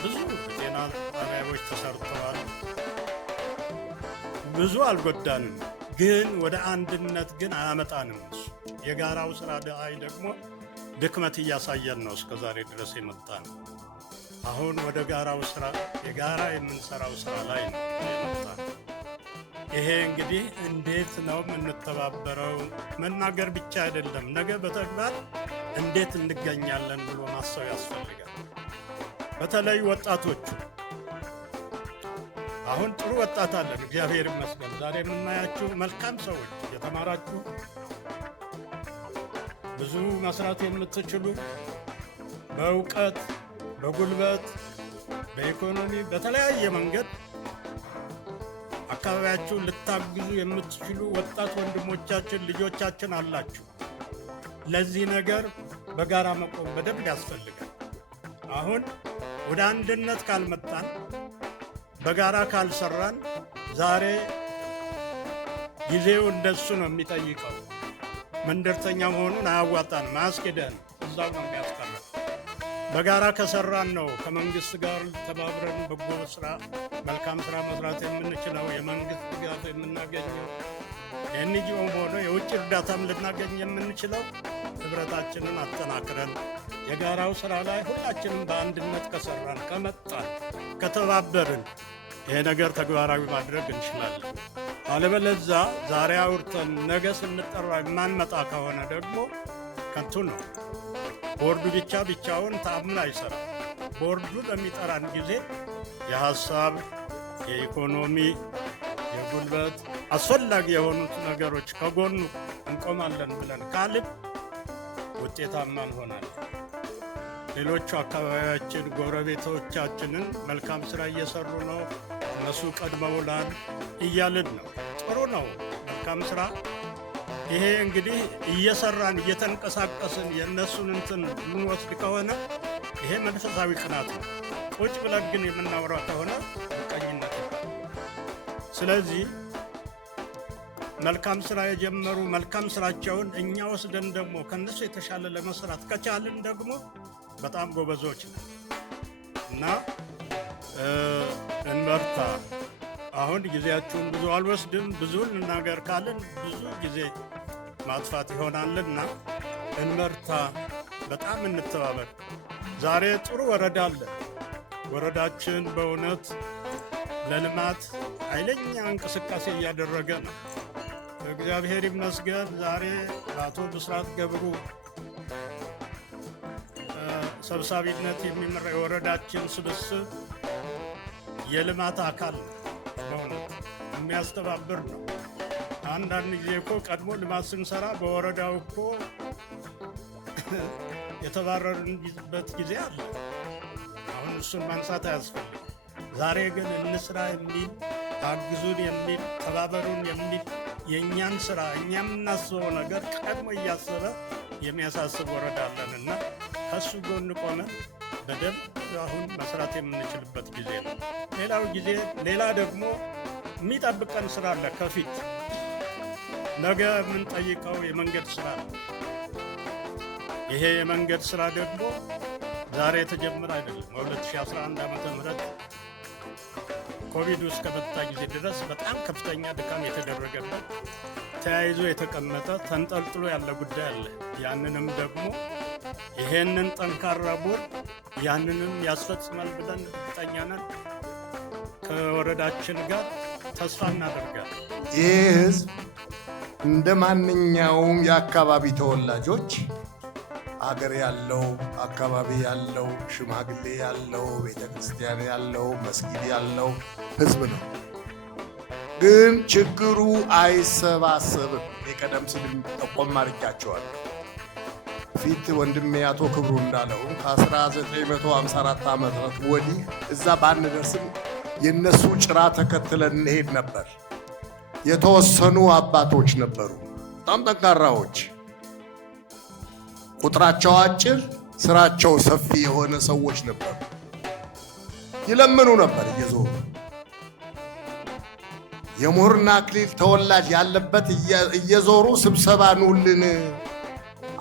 ብዙ ጤና ጣቢያዎች ተሰርተዋል። ብዙ አልጎዳንም፣ ግን ወደ አንድነት ግን አያመጣንም። እሱ የጋራው ስራ ላይ ደግሞ ድክመት እያሳየን ነው እስከዛሬ ድረስ የመጣ ነው። አሁን ወደ ጋራው ስራ የጋራ የምንሰራው ስራ ላይ ነው የመጣ ነው። ይሄ እንግዲህ እንዴት ነው የምንተባበረው? መናገር ብቻ አይደለም፣ ነገ በተግባር እንዴት እንገኛለን ብሎ ማሰብ ያስፈልጋል። በተለይ ወጣቶቹ አሁን ጥሩ ወጣት አለን፣ እግዚአብሔር ይመስገን። ዛሬ የምናያችሁ መልካም ሰዎች፣ የተማራችሁ ብዙ መስራት የምትችሉ በእውቀት፣ በጉልበት፣ በኢኮኖሚ በተለያየ መንገድ አካባቢያችሁን ልታግዙ የምትችሉ ወጣት ወንድሞቻችን ልጆቻችን አላችሁ። ለዚህ ነገር በጋራ መቆም በደንብ ያስፈልጋል። አሁን ወደ አንድነት ካልመጣን በጋራ ካልሰራን ዛሬ ጊዜው እንደሱ ነው የሚጠይቀው። መንደርተኛ መሆኑን አያዋጣንም፣ አያስኬደን፣ እዛው ነው የሚያስቀረን። በጋራ ከሰራን ነው ከመንግስት ጋር ተባብረን በጎ ስራ መልካም ስራ መስራት የምንችለው፣ የመንግስት ድጋፍ የምናገኘው፣ የኤንጂኦም ሆነ የውጭ እርዳታም ልናገኝ የምንችለው ህብረታችንን አጠናክረን የጋራው ስራ ላይ ሁላችንም በአንድነት ከሰራን ከመጣን ከተባበርን ይሄ ነገር ተግባራዊ ማድረግ እንችላለን። አለበለዚያ ዛሬ አውርተን ነገ ስንጠራ የማንመጣ ከሆነ ደግሞ ከንቱ ነው። ቦርዱ ብቻውን ተአምር አይሰራም። ቦርዱ በሚጠራን ጊዜ የሀሳብ፣ የኢኮኖሚ፣ የጉልበት አስፈላጊ የሆኑት ነገሮች ከጎኑ እንቆማለን ብለን ካልብ ውጤታማ እንሆናለን። ሌሎቹ አካባቢያችን ጎረቤቶቻችንን መልካም ስራ እየሰሩ ነው፣ እነሱ ቀድመውናል እያልን ነው። ጥሩ ነው መልካም ስራ። ይሄ እንግዲህ እየሰራን እየተንቀሳቀስን የእነሱን እንትን የምንወስድ ከሆነ ይሄ መንፈሳዊ ቅናት ነው። ቁጭ ብለን ግን የምናወራ ከሆነ ምቀኝነት ነው። ስለዚህ መልካም ስራ የጀመሩ መልካም ስራቸውን እኛ ወስደን ደግሞ ከነሱ የተሻለ ለመስራት ከቻልን ደግሞ በጣም ጎበዞች ነው እና እንበርታ። አሁን ጊዜያችሁን ብዙ አልወስድም። ብዙ ልናገር ካልን ብዙ ጊዜ ማጥፋት ይሆናልና እንበርታ፣ በጣም እንተባበር። ዛሬ ጥሩ ወረዳ አለ። ወረዳችን በእውነት ለልማት ኃይለኛ እንቅስቃሴ እያደረገ ነው። እግዚአብሔር ይመስገን። ዛሬ በአቶ ብስራት ገብሩ ሰብሳቢነት የሚመራ የወረዳችን ስብስብ የልማት አካል ነው። በእውነት የሚያስተባብር ነው። አንዳንድ ጊዜ እኮ ቀድሞ ልማት ስንሰራ በወረዳው እኮ የተባረርንበት ጊዜ አለ። አሁን እሱን ማንሳት አያስፈልግም። ዛሬ ግን እንስራ የሚል አግዙን የሚል ተባበሩን የሚል የእኛን ስራ እኛ የምናስበው ነገር ቀድሞ እያሰበ የሚያሳስብ ወረዳ አለንና ከሱ ጎን ቆመን በደንብ አሁን መስራት የምንችልበት ጊዜ ነው። ሌላ ደግሞ የሚጠብቀን ስራ አለ ከፊት። ነገ የምንጠይቀው የመንገድ ስራ ነው። ይሄ የመንገድ ስራ ደግሞ ዛሬ የተጀመረ አይደለም። በ2011 ዓ.ም ኮቪድ ውስጥ ከመጣ ጊዜ ድረስ በጣም ከፍተኛ ድካም የተደረገበት ተያይዞ የተቀመጠ ተንጠልጥሎ ያለ ጉዳይ አለ። ያንንም ደግሞ ይሄንን ጠንካራ ቦርድ ያንንም ያስፈጽማል ብለን እርግጠኛ ነን። ከወረዳችን ጋር ተስፋ እናደርጋለን። ይህ ህዝብ እንደ ማንኛውም የአካባቢ ተወላጆች አገር ያለው አካባቢ ያለው ሽማግሌ ያለው ቤተ ክርስቲያን ያለው መስጊድ ያለው ህዝብ ነው። ግን ችግሩ አይሰባሰብም። ቀደም ሲል ጠቆም አድርጌያቸዋለሁ። ፊት ወንድሜ አቶ ክብሩ እንዳለው ከ1954 ዓመት ወዲህ እዛ ባንደርስም የነሱ ጭራ ተከትለን እንሄድ ነበር። የተወሰኑ አባቶች ነበሩ፣ በጣም ጠንካራዎች፣ ቁጥራቸው አጭር፣ ስራቸው ሰፊ የሆነ ሰዎች ነበሩ። ይለምኑ ነበር እየዞሩ የምሁርና አክሊል ተወላጅ ያለበት እየዞሩ ስብሰባ ኑልን፣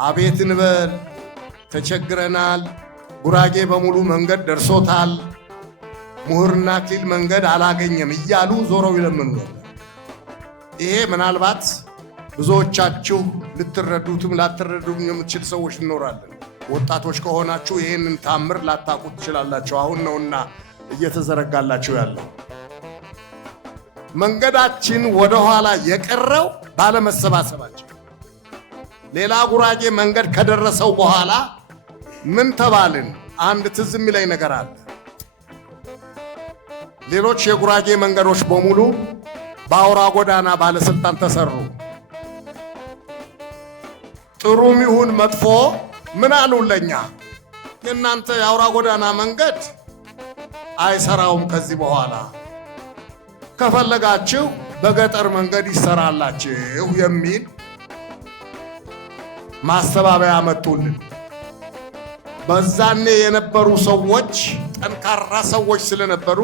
አቤት እንበል፣ ተቸግረናል፣ ጉራጌ በሙሉ መንገድ ደርሶታል፣ ምሁርና አክሊል መንገድ አላገኘም እያሉ ዞረው ይለምኑ ነበር። ይሄ ምናልባት ብዙዎቻችሁ ልትረዱትም ላትረዱም የምትችል ሰዎች እንኖራለን። ወጣቶች ከሆናችሁ ይህንን ታምር ላታውቁት ትችላላችሁ። አሁን ነውና እየተዘረጋላችሁ ያለው። መንገዳችን ወደኋላ የቀረው ባለመሰባሰባችን። ሌላ ጉራጌ መንገድ ከደረሰው በኋላ ምን ተባልን? አንድ ትዝ የሚለኝ ነገር አለ። ሌሎች የጉራጌ መንገዶች በሙሉ በአውራ ጎዳና ባለስልጣን ተሰሩ። ጥሩም ይሁን መጥፎ ምን አሉ ለኛ? የእናንተ የአውራ ጎዳና መንገድ አይሰራውም፣ ከዚህ በኋላ ከፈለጋችሁ በገጠር መንገድ ይሰራላችሁ የሚል ማስተባበያ መጡልን። በዛኔ የነበሩ ሰዎች ጠንካራ ሰዎች ስለነበሩ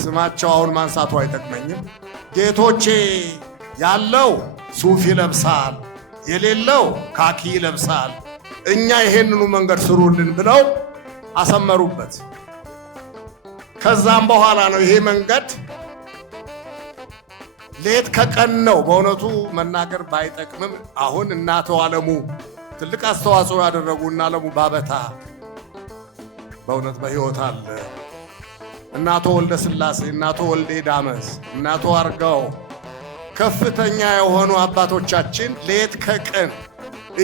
ስማቸው አሁን ማንሳቱ አይጠቅመኝም። ጌቶቼ ያለው ሱፍ ይለብሳል፣ የሌለው ካኪ ይለብሳል፣ እኛ ይሄንኑ መንገድ ስሩልን ብለው አሰመሩበት። ከዛም በኋላ ነው ይሄ መንገድ ሌት ከቀን ነው። በእውነቱ መናገር ባይጠቅምም አሁን እናቶ አለሙ ትልቅ አስተዋጽኦ ያደረጉ እና አለሙ ባበታ በእውነት በሕይወት አለ። እናቶ ወልደ ስላሴ፣ እናቶ ወልዴ ዳመስ፣ እናቶ አርጋው ከፍተኛ የሆኑ አባቶቻችን ሌት ከቀን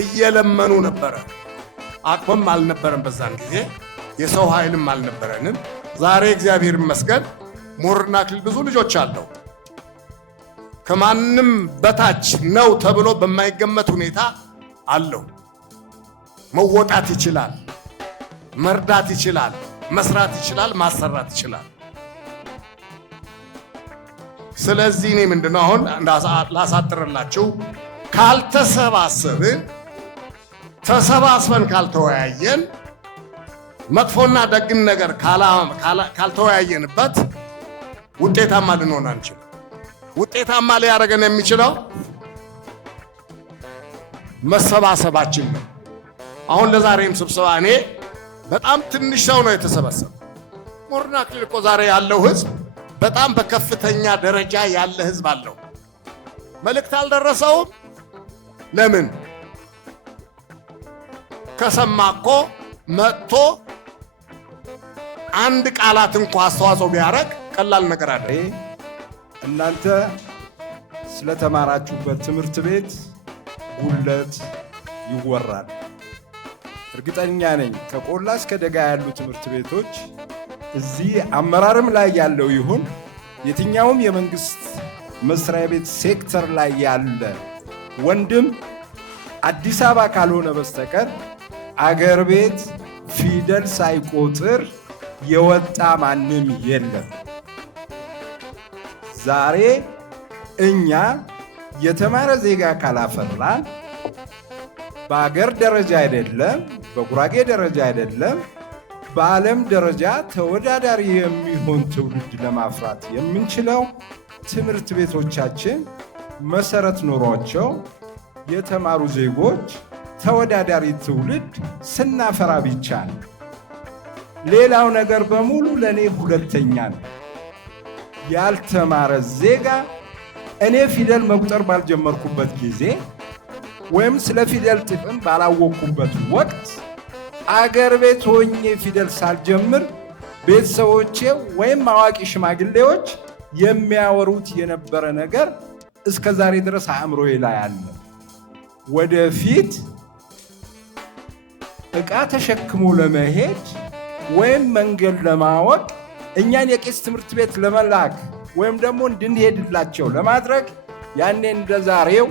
እየለመኑ ነበረ። አቅምም አልነበረም፣ በዛን ጊዜ የሰው ኃይልም አልነበረንም። ዛሬ እግዚአብሔር ይመስገን ምሁርና አክሊል ብዙ ልጆች አለው። ከማንም በታች ነው ተብሎ በማይገመት ሁኔታ አለው። መወጣት ይችላል፣ መርዳት ይችላል፣ መስራት ይችላል፣ ማሰራት ይችላል። ስለዚህ እኔ ምንድነው አሁን ላሳጥርላችሁ፣ ካልተሰባሰብን ተሰባስበን ካልተወያየን መጥፎና ደግን ነገር ካልተወያየንበት ውጤታማ ልንሆን አንችልም። ውጤታማ ሊያደርገን የሚችለው መሰባሰባችን ነው። አሁን ለዛሬም ስብሰባ እኔ በጣም ትንሽ ሰው ነው የተሰበሰበው። ሞረና አክሊል እኮ ዛሬ ያለው ህዝብ በጣም በከፍተኛ ደረጃ ያለ ህዝብ አለው። መልእክት አልደረሰውም። ለምን? ከሰማ እኮ መጥቶ አንድ ቃላት እንኳ አስተዋጽኦ ቢያደርግ ቀላል ነገር አለ። እናንተ ስለተማራችሁበት ትምህርት ቤት ጉለት ይወራል። እርግጠኛ ነኝ ከቆላ እስከ ደጋ ያሉ ትምህርት ቤቶች እዚህ አመራርም ላይ ያለው ይሁን የትኛውም የመንግስት መስሪያ ቤት ሴክተር ላይ ያለ ወንድም አዲስ አበባ ካልሆነ በስተቀር አገር ቤት ፊደል ሳይቆጥር የወጣ ማንም የለም። ዛሬ እኛ የተማረ ዜጋ ካላፈራን በአገር ደረጃ አይደለም፣ በጉራጌ ደረጃ አይደለም፣ በዓለም ደረጃ ተወዳዳሪ የሚሆን ትውልድ ለማፍራት የምንችለው ትምህርት ቤቶቻችን መሰረት ኖሯቸው የተማሩ ዜጎች ተወዳዳሪ ትውልድ ስናፈራ ብቻ ነው። ሌላው ነገር በሙሉ ለኔ ሁለተኛ ነው። ያልተማረ ዜጋ እኔ ፊደል መቁጠር ባልጀመርኩበት ጊዜ ወይም ስለ ፊደል ጥቅም ባላወቅኩበት ወቅት አገር ቤት ሆኜ ፊደል ሳልጀምር ቤተሰቦቼ ወይም አዋቂ ሽማግሌዎች የሚያወሩት የነበረ ነገር እስከ ዛሬ ድረስ አእምሮዬ ላይ አለ። ወደፊት ዕቃ ተሸክሞ ለመሄድ ወይም መንገድ ለማወቅ እኛን የቄስ ትምህርት ቤት ለመላክ ወይም ደግሞ እንድንሄድላቸው ለማድረግ ያኔ እንደ ዛሬው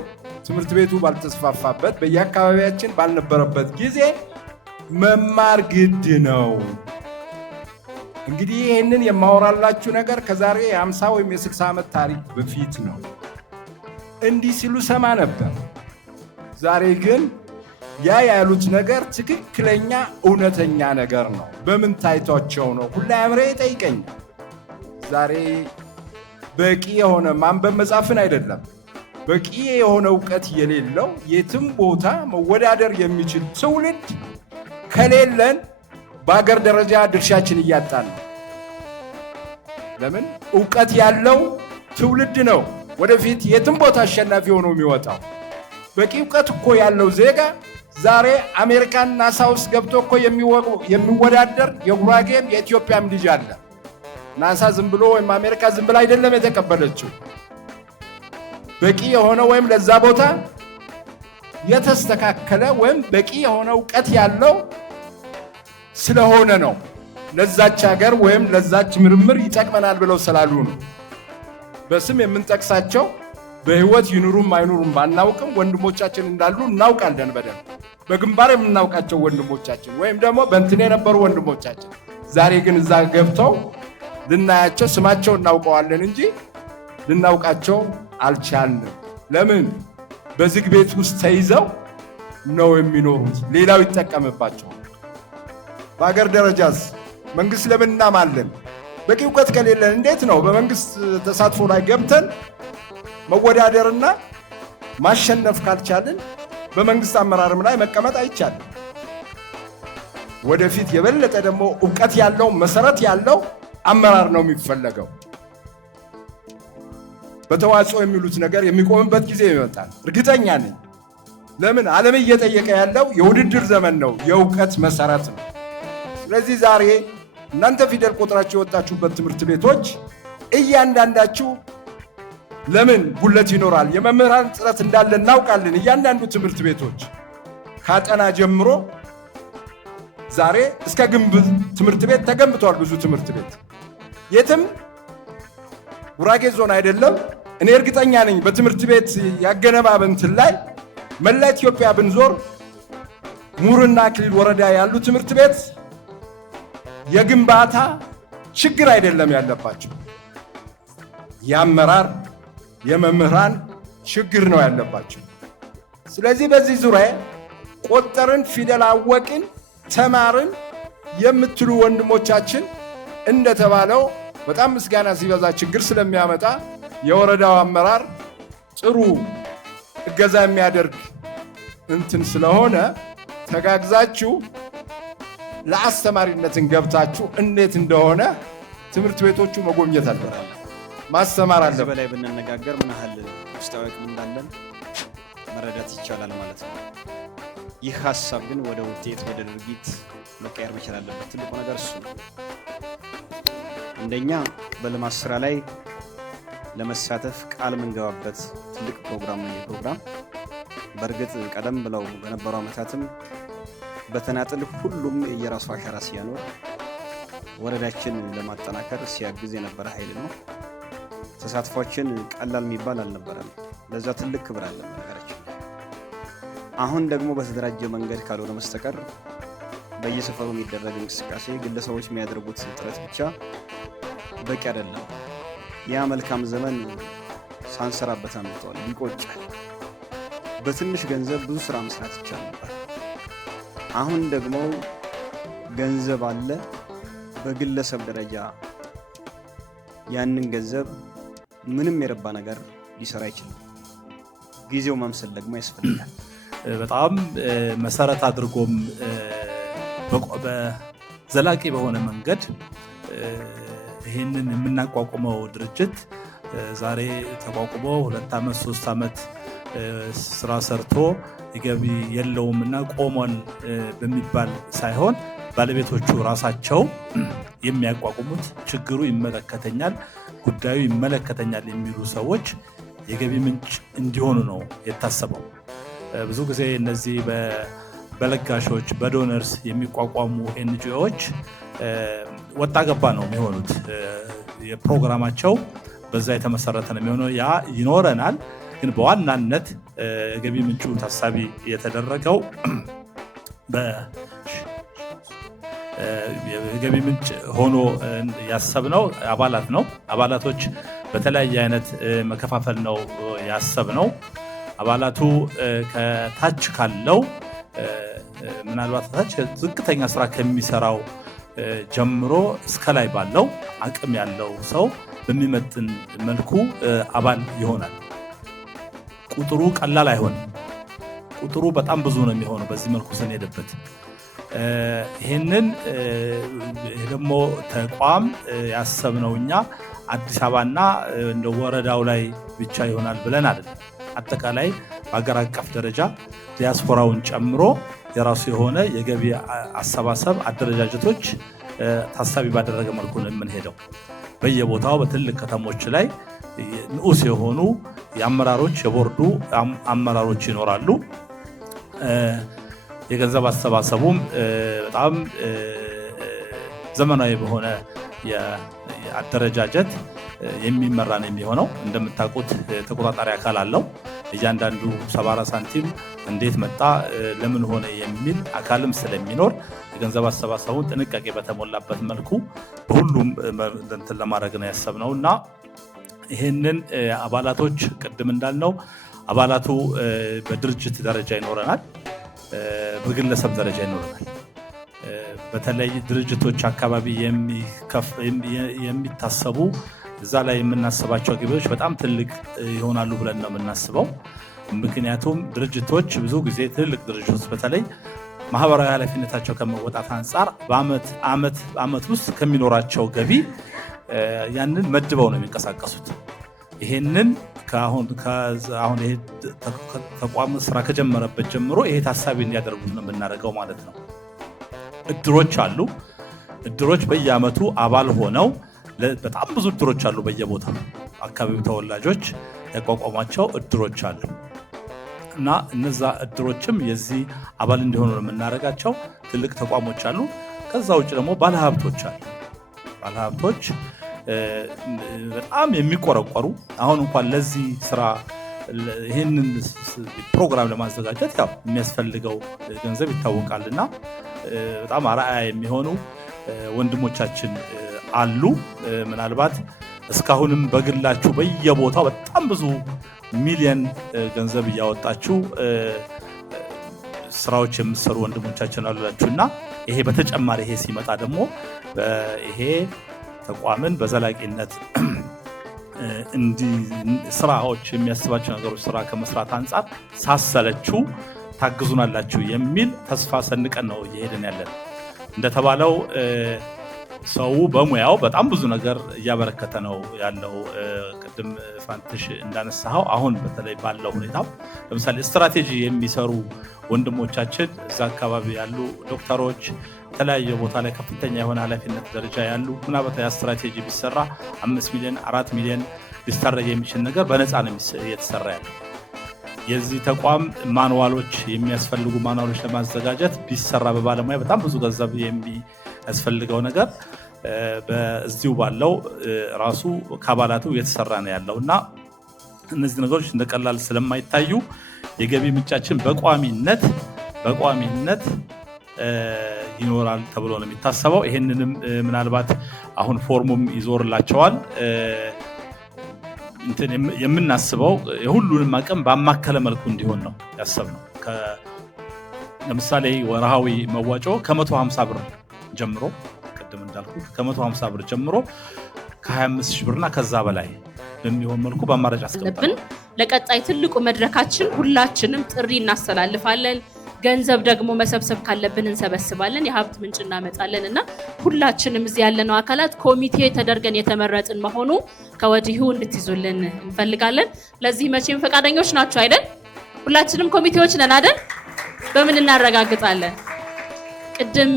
ትምህርት ቤቱ ባልተስፋፋበት በየአካባቢያችን ባልነበረበት ጊዜ መማር ግድ ነው። እንግዲህ ይህንን የማወራላችሁ ነገር ከዛሬ የ50 ወይም የ60 ዓመት ታሪክ በፊት ነው። እንዲህ ሲሉ ሰማ ነበር። ዛሬ ግን ያ ያሉት ነገር ትክክለኛ እውነተኛ ነገር ነው። በምን ታይቷቸው ነው? ሁላ አምሬ ይጠይቀኛል። ዛሬ በቂ የሆነ ማንበብ መጻፍን አይደለም በቂ የሆነ ዕውቀት የሌለው የትም ቦታ መወዳደር የሚችል ትውልድ ከሌለን በአገር ደረጃ ድርሻችን እያጣን ነው። ለምን? ዕውቀት ያለው ትውልድ ነው ወደፊት የትም ቦታ አሸናፊ ሆኖ የሚወጣው። በቂ ዕውቀት እኮ ያለው ዜጋ ዛሬ አሜሪካን ናሳ ውስጥ ገብቶ እኮ የሚወዳደር የጉራጌም የኢትዮጵያም ልጅ አለ። ናሳ ዝም ብሎ ወይም አሜሪካ ዝም ብሎ አይደለም የተቀበለችው። በቂ የሆነ ወይም ለዛ ቦታ የተስተካከለ ወይም በቂ የሆነ ዕውቀት ያለው ስለሆነ ነው። ለዛች ሀገር ወይም ለዛች ምርምር ይጠቅመናል ብለው ስላሉ ነው። በስም የምንጠቅሳቸው በህይወት ይኑሩም አይኑሩም ባናውቅም ወንድሞቻችን እንዳሉ እናውቃለን በደንብ። በግንባር የምናውቃቸው ወንድሞቻችን ወይም ደግሞ በእንትን የነበሩ ወንድሞቻችን ዛሬ ግን እዛ ገብተው ልናያቸው ስማቸው እናውቀዋለን እንጂ ልናውቃቸው አልቻልንም። ለምን? በዝግ ቤት ውስጥ ተይዘው ነው የሚኖሩት። ሌላው ይጠቀምባቸው። በአገር ደረጃስ መንግስት ለምን እናማለን? በቂ ዕውቀት ከሌለን እንዴት ነው በመንግስት ተሳትፎ ላይ ገብተን መወዳደርና ማሸነፍ ካልቻልን በመንግስት አመራርም ላይ መቀመጥ አይቻልም። ወደፊት የበለጠ ደግሞ ዕውቀት ያለው መሰረት ያለው አመራር ነው የሚፈለገው። በተዋጽኦ የሚሉት ነገር የሚቆምበት ጊዜ ይመጣል፣ እርግጠኛ ነኝ። ለምን? ዓለም እየጠየቀ ያለው የውድድር ዘመን ነው፣ የዕውቀት መሰረት ነው። ስለዚህ ዛሬ እናንተ ፊደል ቆጥራችሁ የወጣችሁበት ትምህርት ቤቶች እያንዳንዳችሁ ለምን ጉለት ይኖራል? የመምህራን ጥረት እንዳለ እናውቃለን። እያንዳንዱ ትምህርት ቤቶች ካጠና ጀምሮ ዛሬ እስከ ግንብ ትምህርት ቤት ተገንብቷል። ብዙ ትምህርት ቤት የትም ጉራጌ ዞን አይደለም። እኔ እርግጠኛ ነኝ በትምህርት ቤት ያገነባብ እንትን ላይ መላ ኢትዮጵያ ብንዞር ሙርና አክሊል ወረዳ ያሉ ትምህርት ቤት የግንባታ ችግር አይደለም ያለባቸው፣ የአመራር የመምህራን ችግር ነው ያለባቸው። ስለዚህ በዚህ ዙሪያ ቆጠርን፣ ፊደል አወቅን፣ ተማርን የምትሉ ወንድሞቻችን እንደተባለው በጣም ምስጋና ሲበዛ ችግር ስለሚያመጣ የወረዳው አመራር ጥሩ እገዛ የሚያደርግ እንትን ስለሆነ ተጋግዛችሁ ለአስተማሪነትን ገብታችሁ እንዴት እንደሆነ ትምህርት ቤቶቹ መጎብኘት አለበት፣ ማስተማር አለበት። ከዚህ በላይ ብንነጋገር ምን ያህል ውስጣዊ አቅም እንዳለን መረዳት ይቻላል ማለት ነው። ይህ ሀሳብ ግን ወደ ውጤት ወደ ድርጊት መቀየር መቻል አለበት። ትልቁ ነገር እሱ ነው። እንደኛ በልማት ስራ ላይ ለመሳተፍ ቃል የምንገባበት ትልቅ ፕሮግራም ነው። ፕሮግራም በእርግጥ ቀደም ብለው በነበሩ ዓመታትም በተናጥል ሁሉም የራሱ አሻራ ሲያኖር ወረዳችን ለማጠናከር ሲያግዝ የነበረ ኃይል ነው። ተሳትፏችን ቀላል የሚባል አልነበረም። ለዛ ትልቅ ክብር አለ ነገራችን። አሁን ደግሞ በተደራጀ መንገድ ካልሆነ መስተቀር በየሰፈሩ የሚደረግ እንቅስቃሴ ግለሰቦች የሚያደርጉት ጥረት ብቻ በቂ አይደለም። ያ መልካም ዘመን ሳንሰራበት አምልጧል፣ ይቆጫል። በትንሽ ገንዘብ ብዙ ስራ መስራት ይቻል ነበር። አሁን ደግሞ ገንዘብ አለ፣ በግለሰብ ደረጃ ያንን ገንዘብ ምንም የረባ ነገር ሊሰራ አይችልም። ጊዜው መምሰል ደግሞ ያስፈልጋል። በጣም መሰረት አድርጎም በዘላቂ በሆነ መንገድ ይህንን የምናቋቁመው ድርጅት ዛሬ ተቋቁሞ 2 ዓመት 3 ዓመት ስራ ሰርቶ ገቢ የለውም እና ቆሟል በሚባል ሳይሆን ባለቤቶቹ ራሳቸው የሚያቋቁሙት ችግሩ ይመለከተኛል፣ ጉዳዩ ይመለከተኛል የሚሉ ሰዎች የገቢ ምንጭ እንዲሆኑ ነው የታሰበው። ብዙ ጊዜ እነዚህ በለጋሾች በዶነርስ የሚቋቋሙ ኤንጂኦዎች ወጣ ገባ ነው የሚሆኑት። የፕሮግራማቸው በዛ የተመሰረተ ነው የሚሆነው። ያ ይኖረናል፣ ግን በዋናነት ገቢ ምንጩ ታሳቢ የተደረገው የገቢ ምንጭ ሆኖ ያሰብነው አባላት ነው። አባላቶች በተለያየ አይነት መከፋፈል ነው ያሰብነው። አባላቱ ከታች ካለው ምናልባት ታች ዝቅተኛ ስራ ከሚሰራው ጀምሮ እስከ ላይ ባለው አቅም ያለው ሰው በሚመጥን መልኩ አባል ይሆናል። ቁጥሩ ቀላል አይሆንም። ቁጥሩ በጣም ብዙ ነው የሚሆነው በዚህ መልኩ ስንሄድበት። ይህንን ደግሞ ተቋም ያሰብነው እኛ አዲስ አበባና እንደ ወረዳው ላይ ብቻ ይሆናል ብለን አይደለም። አጠቃላይ በአገር አቀፍ ደረጃ ዲያስፖራውን ጨምሮ የራሱ የሆነ የገቢ አሰባሰብ አደረጃጀቶች ታሳቢ ባደረገ መልኩ ነው የምንሄደው። በየቦታው በትልቅ ከተሞች ላይ ንዑስ የሆኑ የአመራሮች የቦርዱ አመራሮች ይኖራሉ። የገንዘብ አሰባሰቡም በጣም ዘመናዊ በሆነ የአደረጃጀት የሚመራ ነው የሚሆነው። እንደምታውቁት ተቆጣጣሪ አካል አለው። እያንዳንዱ 70 ሳንቲም እንዴት መጣ ለምን ሆነ የሚል አካልም ስለሚኖር የገንዘብ አሰባሰቡን ጥንቃቄ በተሞላበት መልኩ በሁሉም እንትን ለማድረግ ነው ያሰብነው እና ይህንን አባላቶች ቅድም እንዳልነው አባላቱ በድርጅት ደረጃ ይኖረናል፣ በግለሰብ ደረጃ ይኖረናል። በተለይ ድርጅቶች አካባቢ የሚታሰቡ እዛ ላይ የምናስባቸው ገቢዎች በጣም ትልቅ ይሆናሉ ብለን ነው የምናስበው። ምክንያቱም ድርጅቶች ብዙ ጊዜ ትልቅ ድርጅቶች በተለይ ማህበራዊ ኃላፊነታቸው ከመወጣት አንጻር በአመት ውስጥ ከሚኖራቸው ገቢ ያንን መድበው ነው የሚንቀሳቀሱት። ይሄንን አሁን ይሄ ተቋም ስራ ከጀመረበት ጀምሮ ይሄ ታሳቢ እንዲያደርጉት ነው የምናደርገው ማለት ነው። እድሮች አሉ። እድሮች በየአመቱ አባል ሆነው በጣም ብዙ እድሮች አሉ። በየቦታው አካባቢው ተወላጆች ያቋቋሟቸው እድሮች አሉ እና እነዛ እድሮችም የዚህ አባል እንዲሆኑ ነው የምናደርጋቸው። ትልቅ ተቋሞች አሉ። ከዛ ውጭ ደግሞ ባለሀብቶች አሉ። ባለሀብቶች በጣም የሚቆረቆሩ አሁን እንኳን ለዚህ ስራ ይህንን ፕሮግራም ለማዘጋጀት ያው የሚያስፈልገው ገንዘብ ይታወቃልና በጣም አርአያ የሚሆኑ ወንድሞቻችን አሉ። ምናልባት እስካሁንም በግላችሁ በየቦታው በጣም ብዙ ሚሊዮን ገንዘብ እያወጣችሁ ስራዎች የምትሰሩ ወንድሞቻችን አሉላችሁና ይሄ በተጨማሪ ይሄ ሲመጣ ደግሞ ይሄ ተቋምን በዘላቂነት ስራዎች የሚያስባቸው ነገሮች ስራ ከመስራት አንጻር ሳሰለችሁ ታግዙናላችሁ የሚል ተስፋ ሰንቀን ነው እየሄድን ያለን። እንደተባለው ሰው በሙያው በጣም ብዙ ነገር እያበረከተ ነው ያለው። ቅድም ፋንትሽ እንዳነሳው አሁን በተለይ ባለው ሁኔታ ለምሳሌ ስትራቴጂ የሚሰሩ ወንድሞቻችን እዛ አካባቢ ያሉ ዶክተሮች የተለያየ ቦታ ላይ ከፍተኛ የሆነ ኃላፊነት ደረጃ ያሉ ምናልባት ያ ስትራቴጂ ቢሰራ 5 ሚሊዮን 4 ሚሊዮን ሊሰረግ የሚችል ነገር በነፃ ነው እየተሰራ ያለው። የዚህ ተቋም ማንዋሎች የሚያስፈልጉ ማንዋሎች ለማዘጋጀት ቢሰራ በባለሙያ በጣም ብዙ ገንዘብ የሚያስፈልገው ነገር በዚሁ ባለው ራሱ ከአባላቱ እየተሰራ ነው ያለው እና እነዚህ ነገሮች እንደቀላል ስለማይታዩ የገቢ ምንጫችን በቋሚነት ይኖራል ተብሎ ነው የሚታሰበው። ይሄንንም ምናልባት አሁን ፎርሙም ይዞርላቸዋል። የምናስበው የሁሉንም አቅም ባማከለ መልኩ እንዲሆን ነው ያሰብነው። ለምሳሌ ወርሃዊ መዋጮ ከ150 ብር ጀምሮ ቅድም እንዳልኩት ከ150 ብር ጀምሮ ከ25 ሺህ ብርና ከዛ በላይ በሚሆን መልኩ በአማራጭ አስቀምጠን ለቀጣይ ትልቁ መድረካችን ሁላችንም ጥሪ እናስተላልፋለን። ገንዘብ ደግሞ መሰብሰብ ካለብን እንሰበስባለን፣ የሀብት ምንጭ እናመጣለን እና ሁላችንም እዚህ ያለነው አካላት ኮሚቴ ተደርገን የተመረጥን መሆኑ ከወዲሁ እንድትይዙልን እንፈልጋለን። ለዚህ መቼም ፈቃደኞች ናችሁ አይደል? ሁላችንም ኮሚቴዎች ነን አይደል? በምን እናረጋግጣለን? ቅድም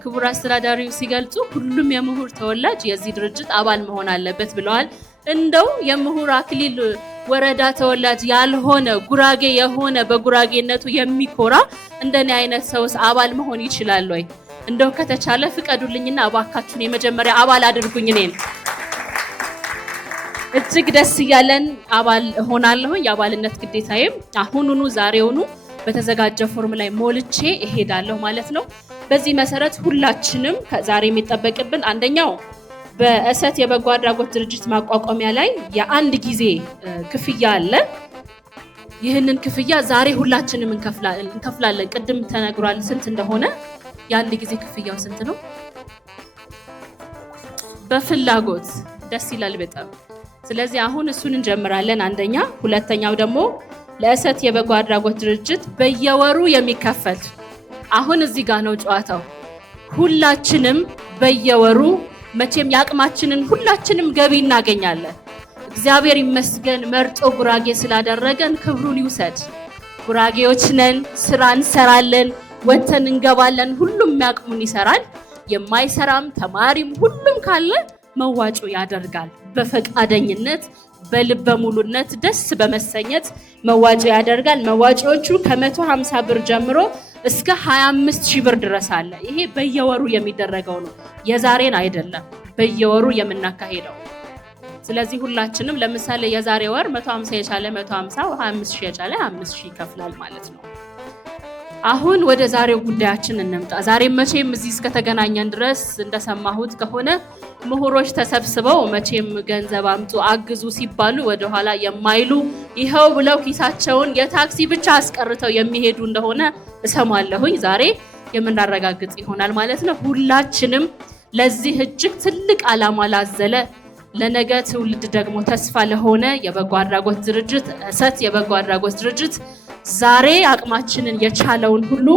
ክቡር አስተዳዳሪው ሲገልጹ ሁሉም የምሁር ተወላጅ የዚህ ድርጅት አባል መሆን አለበት ብለዋል። እንደው የምሁር አክሊል ወረዳ ተወላጅ ያልሆነ ጉራጌ የሆነ በጉራጌነቱ የሚኮራ እንደኔ አይነት ሰውስ አባል መሆን ይችላል ወይ? እንደው ከተቻለ ፍቀዱልኝና አባካችሁን የመጀመሪያ አባል አድርጉኝ። እኔን እጅግ ደስ እያለን አባል ሆናለሁ። የአባልነት ግዴታዬም አሁኑኑ ዛሬውኑ በተዘጋጀ ፎርም ላይ ሞልቼ እሄዳለሁ ማለት ነው። በዚህ መሰረት ሁላችንም ከዛሬ የሚጠበቅብን አንደኛው በእሰት የበጎ አድራጎት ድርጅት ማቋቋሚያ ላይ የአንድ ጊዜ ክፍያ አለ። ይህንን ክፍያ ዛሬ ሁላችንም እንከፍላለን። ቅድም ተነግሯል ስንት እንደሆነ። የአንድ ጊዜ ክፍያው ስንት ነው? በፍላጎት ደስ ይላል በጣም። ስለዚህ አሁን እሱን እንጀምራለን አንደኛ። ሁለተኛው ደግሞ ለእሰት የበጎ አድራጎት ድርጅት በየወሩ የሚከፈል አሁን እዚህ ጋር ነው ጨዋታው። ሁላችንም በየወሩ መቼም ያቅማችንን ሁላችንም ገቢ እናገኛለን። እግዚአብሔር ይመስገን መርጦ ጉራጌ ስላደረገን ክብሩን ይውሰድ። ጉራጌዎች ነን፣ ስራ እንሰራለን፣ ወተን እንገባለን። ሁሉም ያቅሙን ይሰራል። የማይሰራም ተማሪም ሁሉም ካለ መዋጮ ያደርጋል። በፈቃደኝነት በልበ ሙሉነት ደስ በመሰኘት መዋጮ ያደርጋል። መዋጮዎቹ ከ150 ብር ጀምሮ እስከ 25 ሺህ ብር ድረስ አለ። ይሄ በየወሩ የሚደረገው ነው፣ የዛሬን አይደለም፣ በየወሩ የምናካሄደው። ስለዚህ ሁላችንም ለምሳሌ የዛሬ ወር 150 የቻለ 150፣ 25 ሺህ የቻለ 25 ሺህ ይከፍላል ማለት ነው። አሁን ወደ ዛሬው ጉዳያችን እንምጣ። ዛሬ መቼም እዚህ እስከተገናኘን ድረስ እንደሰማሁት ከሆነ ምሁሮች ተሰብስበው መቼም ገንዘብ አምጡ አግዙ ሲባሉ ወደኋላ የማይሉ ይኸው ብለው ኪሳቸውን የታክሲ ብቻ አስቀርተው የሚሄዱ እንደሆነ እሰማለሁኝ። ዛሬ የምናረጋግጥ ይሆናል ማለት ነው። ሁላችንም ለዚህ እጅግ ትልቅ ዓላማ ላዘለ ለነገ ትውልድ ደግሞ ተስፋ ለሆነ የበጎ አድራጎት ድርጅት እሰት የበጎ አድራጎት ድርጅት ዛሬ አቅማችንን የቻለውን ሁሉ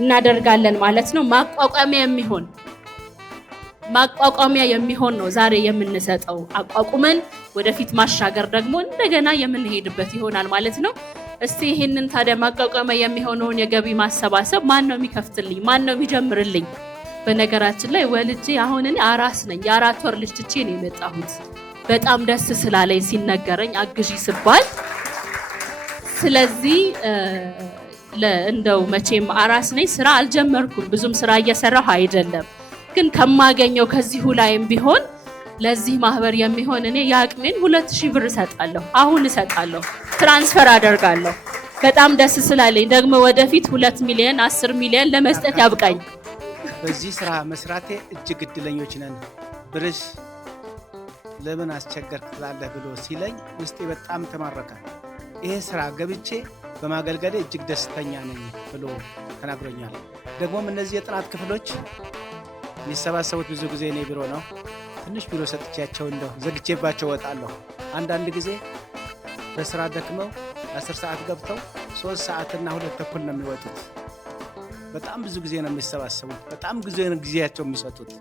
እናደርጋለን ማለት ነው። ማቋቋሚያ የሚሆን ነው ዛሬ የምንሰጠው። አቋቁመን ወደፊት ማሻገር ደግሞ እንደገና የምንሄድበት ይሆናል ማለት ነው። እስቲ ይሄንን ታዲያ ማቋቋሚያ የሚሆነውን የገቢ ማሰባሰብ ማን ነው የሚከፍትልኝ? ማን ነው የሚጀምርልኝ? በነገራችን ላይ ወልጄ አሁን እኔ አራስ ነኝ። የ4 ወር ልጅ ትቼ ነው የመጣሁት። በጣም ደስ ስላለኝ ሲነገረኝ አግዢ ስባል። ስለዚህ እንደው መቼም አራስ ነኝ፣ ስራ አልጀመርኩም፣ ብዙም ስራ እየሰራሁ አይደለም። ግን ከማገኘው ከዚሁ ላይም ቢሆን ለዚህ ማህበር የሚሆን እኔ የአቅሜን 2000 ብር እሰጣለሁ። አሁን እሰጣለሁ፣ ትራንስፈር አደርጋለሁ። በጣም ደስ ስላለኝ ደግሞ ወደፊት 2 ሚሊዮን 10 ሚሊዮን ለመስጠት ያብቃኝ። በዚህ ስራ መስራቴ እጅግ እድለኞች ነን። ብርሽ ለምን አስቸገርክ ትላለህ ብሎ ሲለኝ ውስጤ በጣም ተማረከ። ይሄ ስራ ገብቼ በማገልገሌ እጅግ ደስተኛ ነኝ ብሎ ተናግሮኛል። ደግሞም እነዚህ የጥናት ክፍሎች የሚሰባሰቡት ብዙ ጊዜ እኔ ቢሮ ነው። ትንሽ ቢሮ ሰጥቻቸው እንደው ዘግቼባቸው ወጣለሁ። አንዳንድ ጊዜ በስራ ደክመው 10 ሰዓት ገብተው 3 ሰዓትና 2 ተኩል ነው የሚወጡት። በጣም ብዙ ጊዜ ነው የሚሰባሰቡት። በጣም ጊዜያቸው የሚሰጡት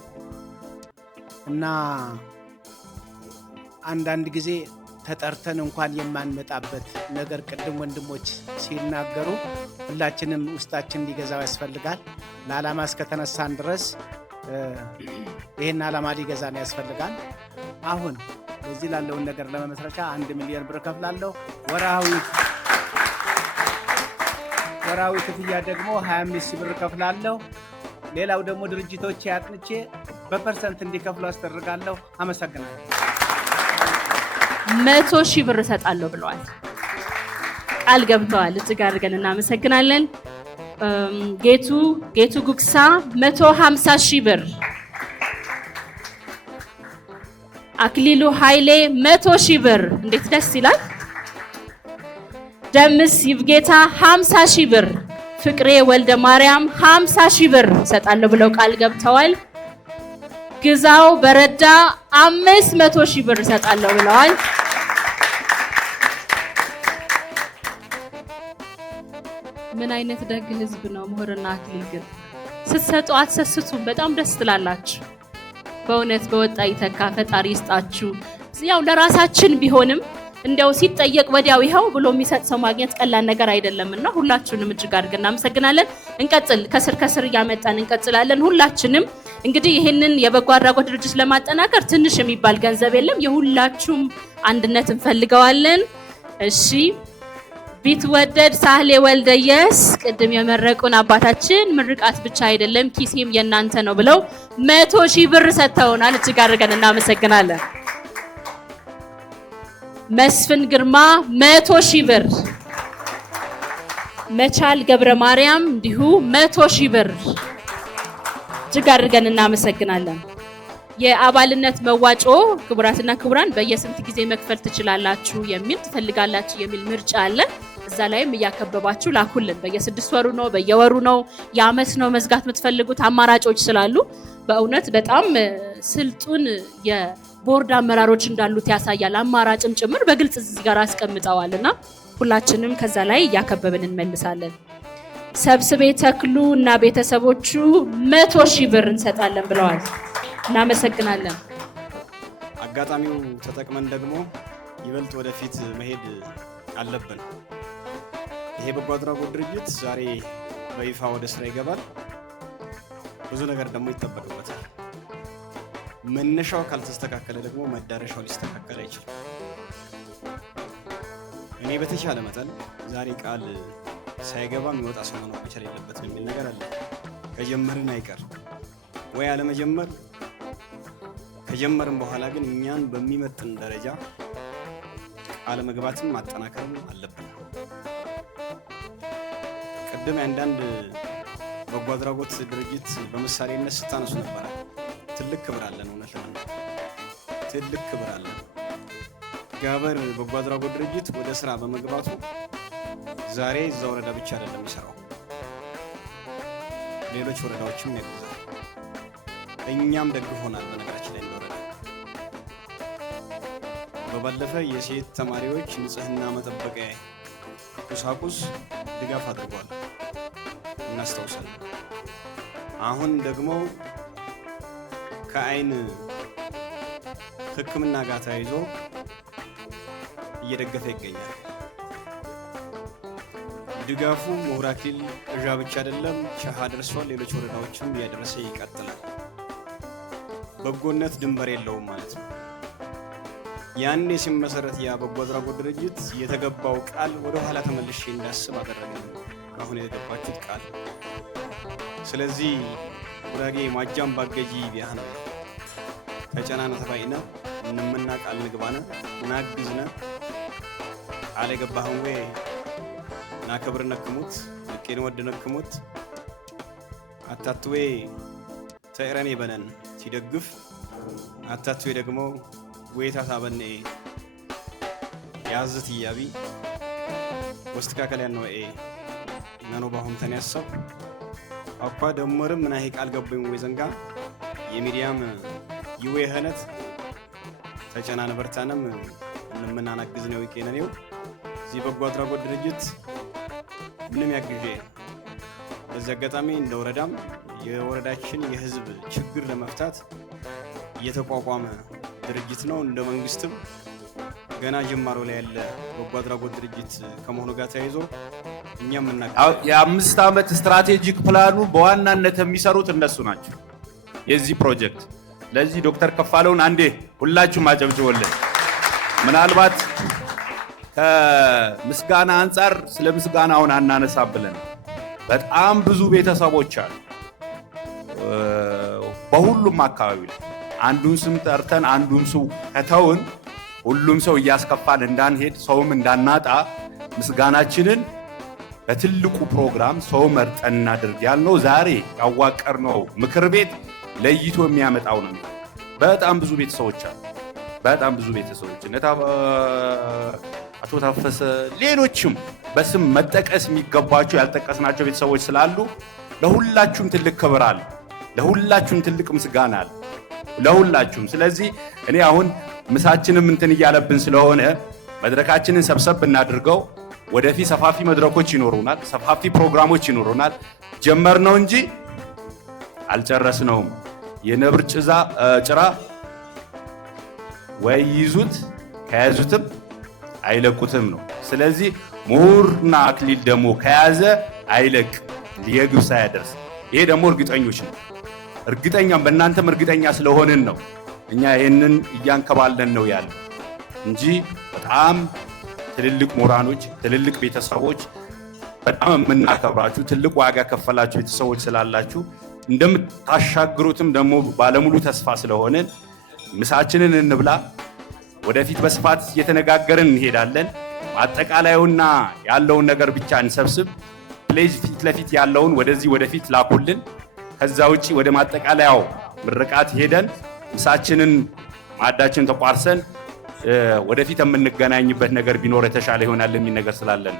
እና አንዳንድ ጊዜ ተጠርተን እንኳን የማንመጣበት ነገር ቅድም ወንድሞች ሲናገሩ ሁላችንም ውስጣችን ሊገዛው ያስፈልጋል። ለዓላማ እስከተነሳን ድረስ ይሄን ዓላማ ሊገዛን ያስፈልጋል። አሁን በዚህ ላለውን ነገር ለመመስረቻ 1 ሚሊዮን ብር ከፍላለሁ። ወራዊ ክፍያ ደግሞ 25 ብር ከፍላለሁ። ሌላው ደግሞ ድርጅቶች ያጥንቼ በፐርሰንት እንዲከፍሉ አስደርጋለሁ። አመሰግናለሁ። 100,000 ብር እሰጣለሁ ብለዋል፣ ቃል ገብተዋል። እጅግ አድርገን እናመሰግናለን። ጌቱ ጉግሳ 150,000 ብር፣ አክሊሉ ኃይሌ 100,000 ብር። እንዴት ደስ ይላል! ደምስ ይብጌታ 50,000 ብር፣ ፍቅሬ ወልደ ማርያም 50,000 ብር እሰጣለሁ ብለው ቃል ገብተዋል። ግዛው በረዳ 500,000 ብር እሰጣለሁ ብለዋል። ምን አይነት ደግ ህዝብ ነው ምሁርና አክሊል! ግን ስትሰጡ አትሰስቱም። በጣም ደስ ትላላችሁ። በእውነት በወጣ ይተካ፣ ፈጣሪ ይስጣችሁ። ያው ለራሳችን ቢሆንም እንደው ሲጠየቅ ወዲያው ይኸው ብሎ የሚሰጥ ሰው ማግኘት ቀላል ነገር አይደለምና ሁላችሁንም እጅግ አድርገን እናመሰግናለን። እንቀጥል፣ ከስር እያመጣን እንቀጥላለን። ሁላችንም እንግዲህ ይህንን የበጎ አድራጎት ድርጅት ለማጠናከር ትንሽ የሚባል ገንዘብ የለም። የሁላችሁም አንድነት እንፈልገዋለን። እሺ፣ ቢትወደድ ሳህሌ ወልደየስ ቅድም የመረቁን አባታችን ምርቃት ብቻ አይደለም ኪሴም የናንተ ነው ብለው 100,000 ብር ሰጥተውናል። እጅግ አድርገን እናመሰግናለን። መስፍን ግርማ 100,000 ብር፣ መቻል ገብረ ማርያም እንዲሁ 100,000 ብር። እጅግ አድርገን እናመሰግናለን። የአባልነት መዋጮ ክቡራትና ክቡራን በየስንት ጊዜ መክፈል ትችላላችሁ የሚል ትፈልጋላችሁ የሚል ምርጫ አለ። እዛ ላይም እያከበባችሁ ላኩልን። በየ6 ወሩ ነው፣ በየወሩ ነው፣ የዓመት ነው መዝጋት የምትፈልጉት አማራጮች ስላሉ በእውነት በጣም ስልጡን የቦርድ አመራሮች እንዳሉት ያሳያል። አማራጭም ጭምር በግልጽ እዚህ ጋር አስቀምጠዋልና ሁላችንም ከዛ ላይ እያከበብን እንመልሳለን። ሰብስቤ ተክሉ እና ቤተሰቦቹ 100,000 ብር እንሰጣለን ብለዋል። እናመሰግናለን። አጋጣሚው ተጠቅመን ደግሞ ይበልጥ ወደፊት መሄድ አለብን። ይሄ በጎ አድራጎት ድርጅት ዛሬ በይፋ ወደ ስራ ይገባል። ብዙ ነገር ደግሞ ይጠበቅበታል። መነሻው ካልተስተካከለ ደግሞ መዳረሻው ሊስተካከል አይችልም። እኔ በተቻለ መጠን ዛሬ ቃል ሳይገባ የሚወጣ ሰው መኖር መቻል የለበትም የሚል ነገር አለ። ከጀመርን አይቀር ወይ አለመጀመር፣ ከጀመርን በኋላ ግን እኛን በሚመጥን ደረጃ ቃል መግባትም ማጠናከርም አለብን። ቅድም አንዳንድ በጎ አድራጎት ድርጅት በምሳሌነት ስታነሱ ነበረ። ትልቅ ክብር አለን። እውነት ለመናገር ትልቅ ክብር አለን። ጋበር በጎ አድራጎት ድርጅት ወደ ስራ በመግባቱ ዛሬ እዛ ወረዳ ብቻ አይደለም የሚሰራው፣ ሌሎች ወረዳዎችም ያግዛል። እኛም ደግፎናል። በነገራችን ላይ እንደወረዳ በባለፈ የሴት ተማሪዎች ንጽህና መጠበቂያ ቁሳቁስ ድጋፍ አድርጓል፣ እናስታውሳለን። አሁን ደግሞ ከአይን ሕክምና ጋር ተያይዞ እየደገፈ ይገኛል። ድጋፉ ምሁር አክሊል እዣ ብቻ አይደለም፣ ቸሃ ደርሷል። ሌሎች ወረዳዎችም እያደረሰ ይቀጥላል። በጎነት ድንበር የለውም ማለት ነው። ያኔ ሲመሰረት ያ በጎ አድራጎት ድርጅት የተገባው ቃል ወደ ኋላ ተመልሼ እንዳስብ አደረገ። አሁን የተገባችሁት ቃል። ስለዚህ ጉራጌ ማጃም ባገጂ ቢያህ ነው ተጨናነ ተባይነ እንምና ቃል ንግባነ ናግዝነ ቃል የገባህን ወይ ናከብር ነክሙት ልቄን ወድ ነክሙት አታትዌ ተይረኔ በነን ሲደግፍ አታትዌ ደግሞ ወይታ ታበነ ያዝት ያቢ ወስተካከለ ያነው ነኖ ባሁን ተነያሰው አኳ ደሞርም እና ይሄ ቃል ገባኝ ወይ ዘንጋ የሚዲያም ይዌ ሀነት ተጨናነ በርታንም እንምናናግዝ ነው ይከነኔው እዚህ በጎ አድራጎት ድርጅት ምንም ያግዤ በዚህ አጋጣሚ እንደ ወረዳም የወረዳችን የህዝብ ችግር ለመፍታት እየተቋቋመ ድርጅት ነው። እንደ መንግስትም ገና ጅማሮ ላይ ያለ በጎ አድራጎት ድርጅት ከመሆኑ ጋር ተያይዞ እኛም የ5 ዓመት ስትራቴጂክ ፕላኑ በዋናነት የሚሰሩት እነሱ ናቸው የዚህ ፕሮጀክት። ለዚህ ዶክተር ከፋለውን አንዴ ሁላችሁም አጨብጭቡልን። ምናልባት ከምስጋና አንፃር ስለ ምስጋናውን አናነሳ ብለን በጣም ብዙ ቤተሰቦች አሉ በሁሉም አካባቢ ላይ አንዱን ስም ጠርተን አንዱን ሰው ከተውን ሁሉም ሰው እያስከፋን እንዳንሄድ ሰውም እንዳናጣ ምስጋናችንን በትልቁ ፕሮግራም ሰው መርጠን እናድርግ ያልነው ዛሬ ያዋቀርነው ምክር ቤት ለይቶ የሚያመጣው ነው። በጣም ብዙ ቤተሰቦች አሉ። በጣም ብዙ ቤተሰቦች አቶ ታፈሰ ሌሎችም በስም መጠቀስ የሚገባቸው ያልጠቀስናቸው ቤተሰቦች ስላሉ ለሁላችሁም ትልቅ ክብር አለ። ለሁላችሁም ትልቅ ምስጋና አለ። ለሁላችሁም። ስለዚህ እኔ አሁን ምሳችንም እንትን እያለብን ስለሆነ መድረካችንን ሰብሰብ እናድርገው። ወደፊት ሰፋፊ መድረኮች ይኖሩናል፣ ሰፋፊ ፕሮግራሞች ይኖሩናል። ጀመርነው እንጂ አልጨረስነውም። የነብር ጭራ ወይ ይዙት ከያዙትም አይለቁትም ነው። ስለዚህ ምሁርና አክሊል ደግሞ ከያዘ አይለቅ የግብ ሳያደርስ። ይሄ ደግሞ እርግጠኞች ነው። እርግጠኛም በእናንተም እርግጠኛ ስለሆንን ነው እኛ ይሄንን እያንከባለን ነው ያለ እንጂ በጣም ትልልቅ ምሁራኖች፣ ትልልቅ ቤተሰቦች፣ በጣም የምናከብራችሁ ትልቅ ዋጋ ከፈላችሁ ቤተሰቦች ስላላችሁ እንደምታሻግሩትም ደግሞ ባለሙሉ ተስፋ ስለሆነን ምሳችንን እንብላ። ወደፊት በስፋት እየተነጋገርን እንሄዳለን። አጠቃላዩና ያለውን ነገር ብቻ እንሰብስብ። ፕሌዝ ፊት ለፊት ያለውን ወደፊት ላኩልን። ከዛ ውጪ ወደ ማጠቃለያው ምርቃት ሄደን ምሳችንን ማዕዳችን ተቋርሰን ወደፊት የምንገናኝበት ነገር ቢኖር የተሻለ ይሆናል የሚል ነገር ስላለን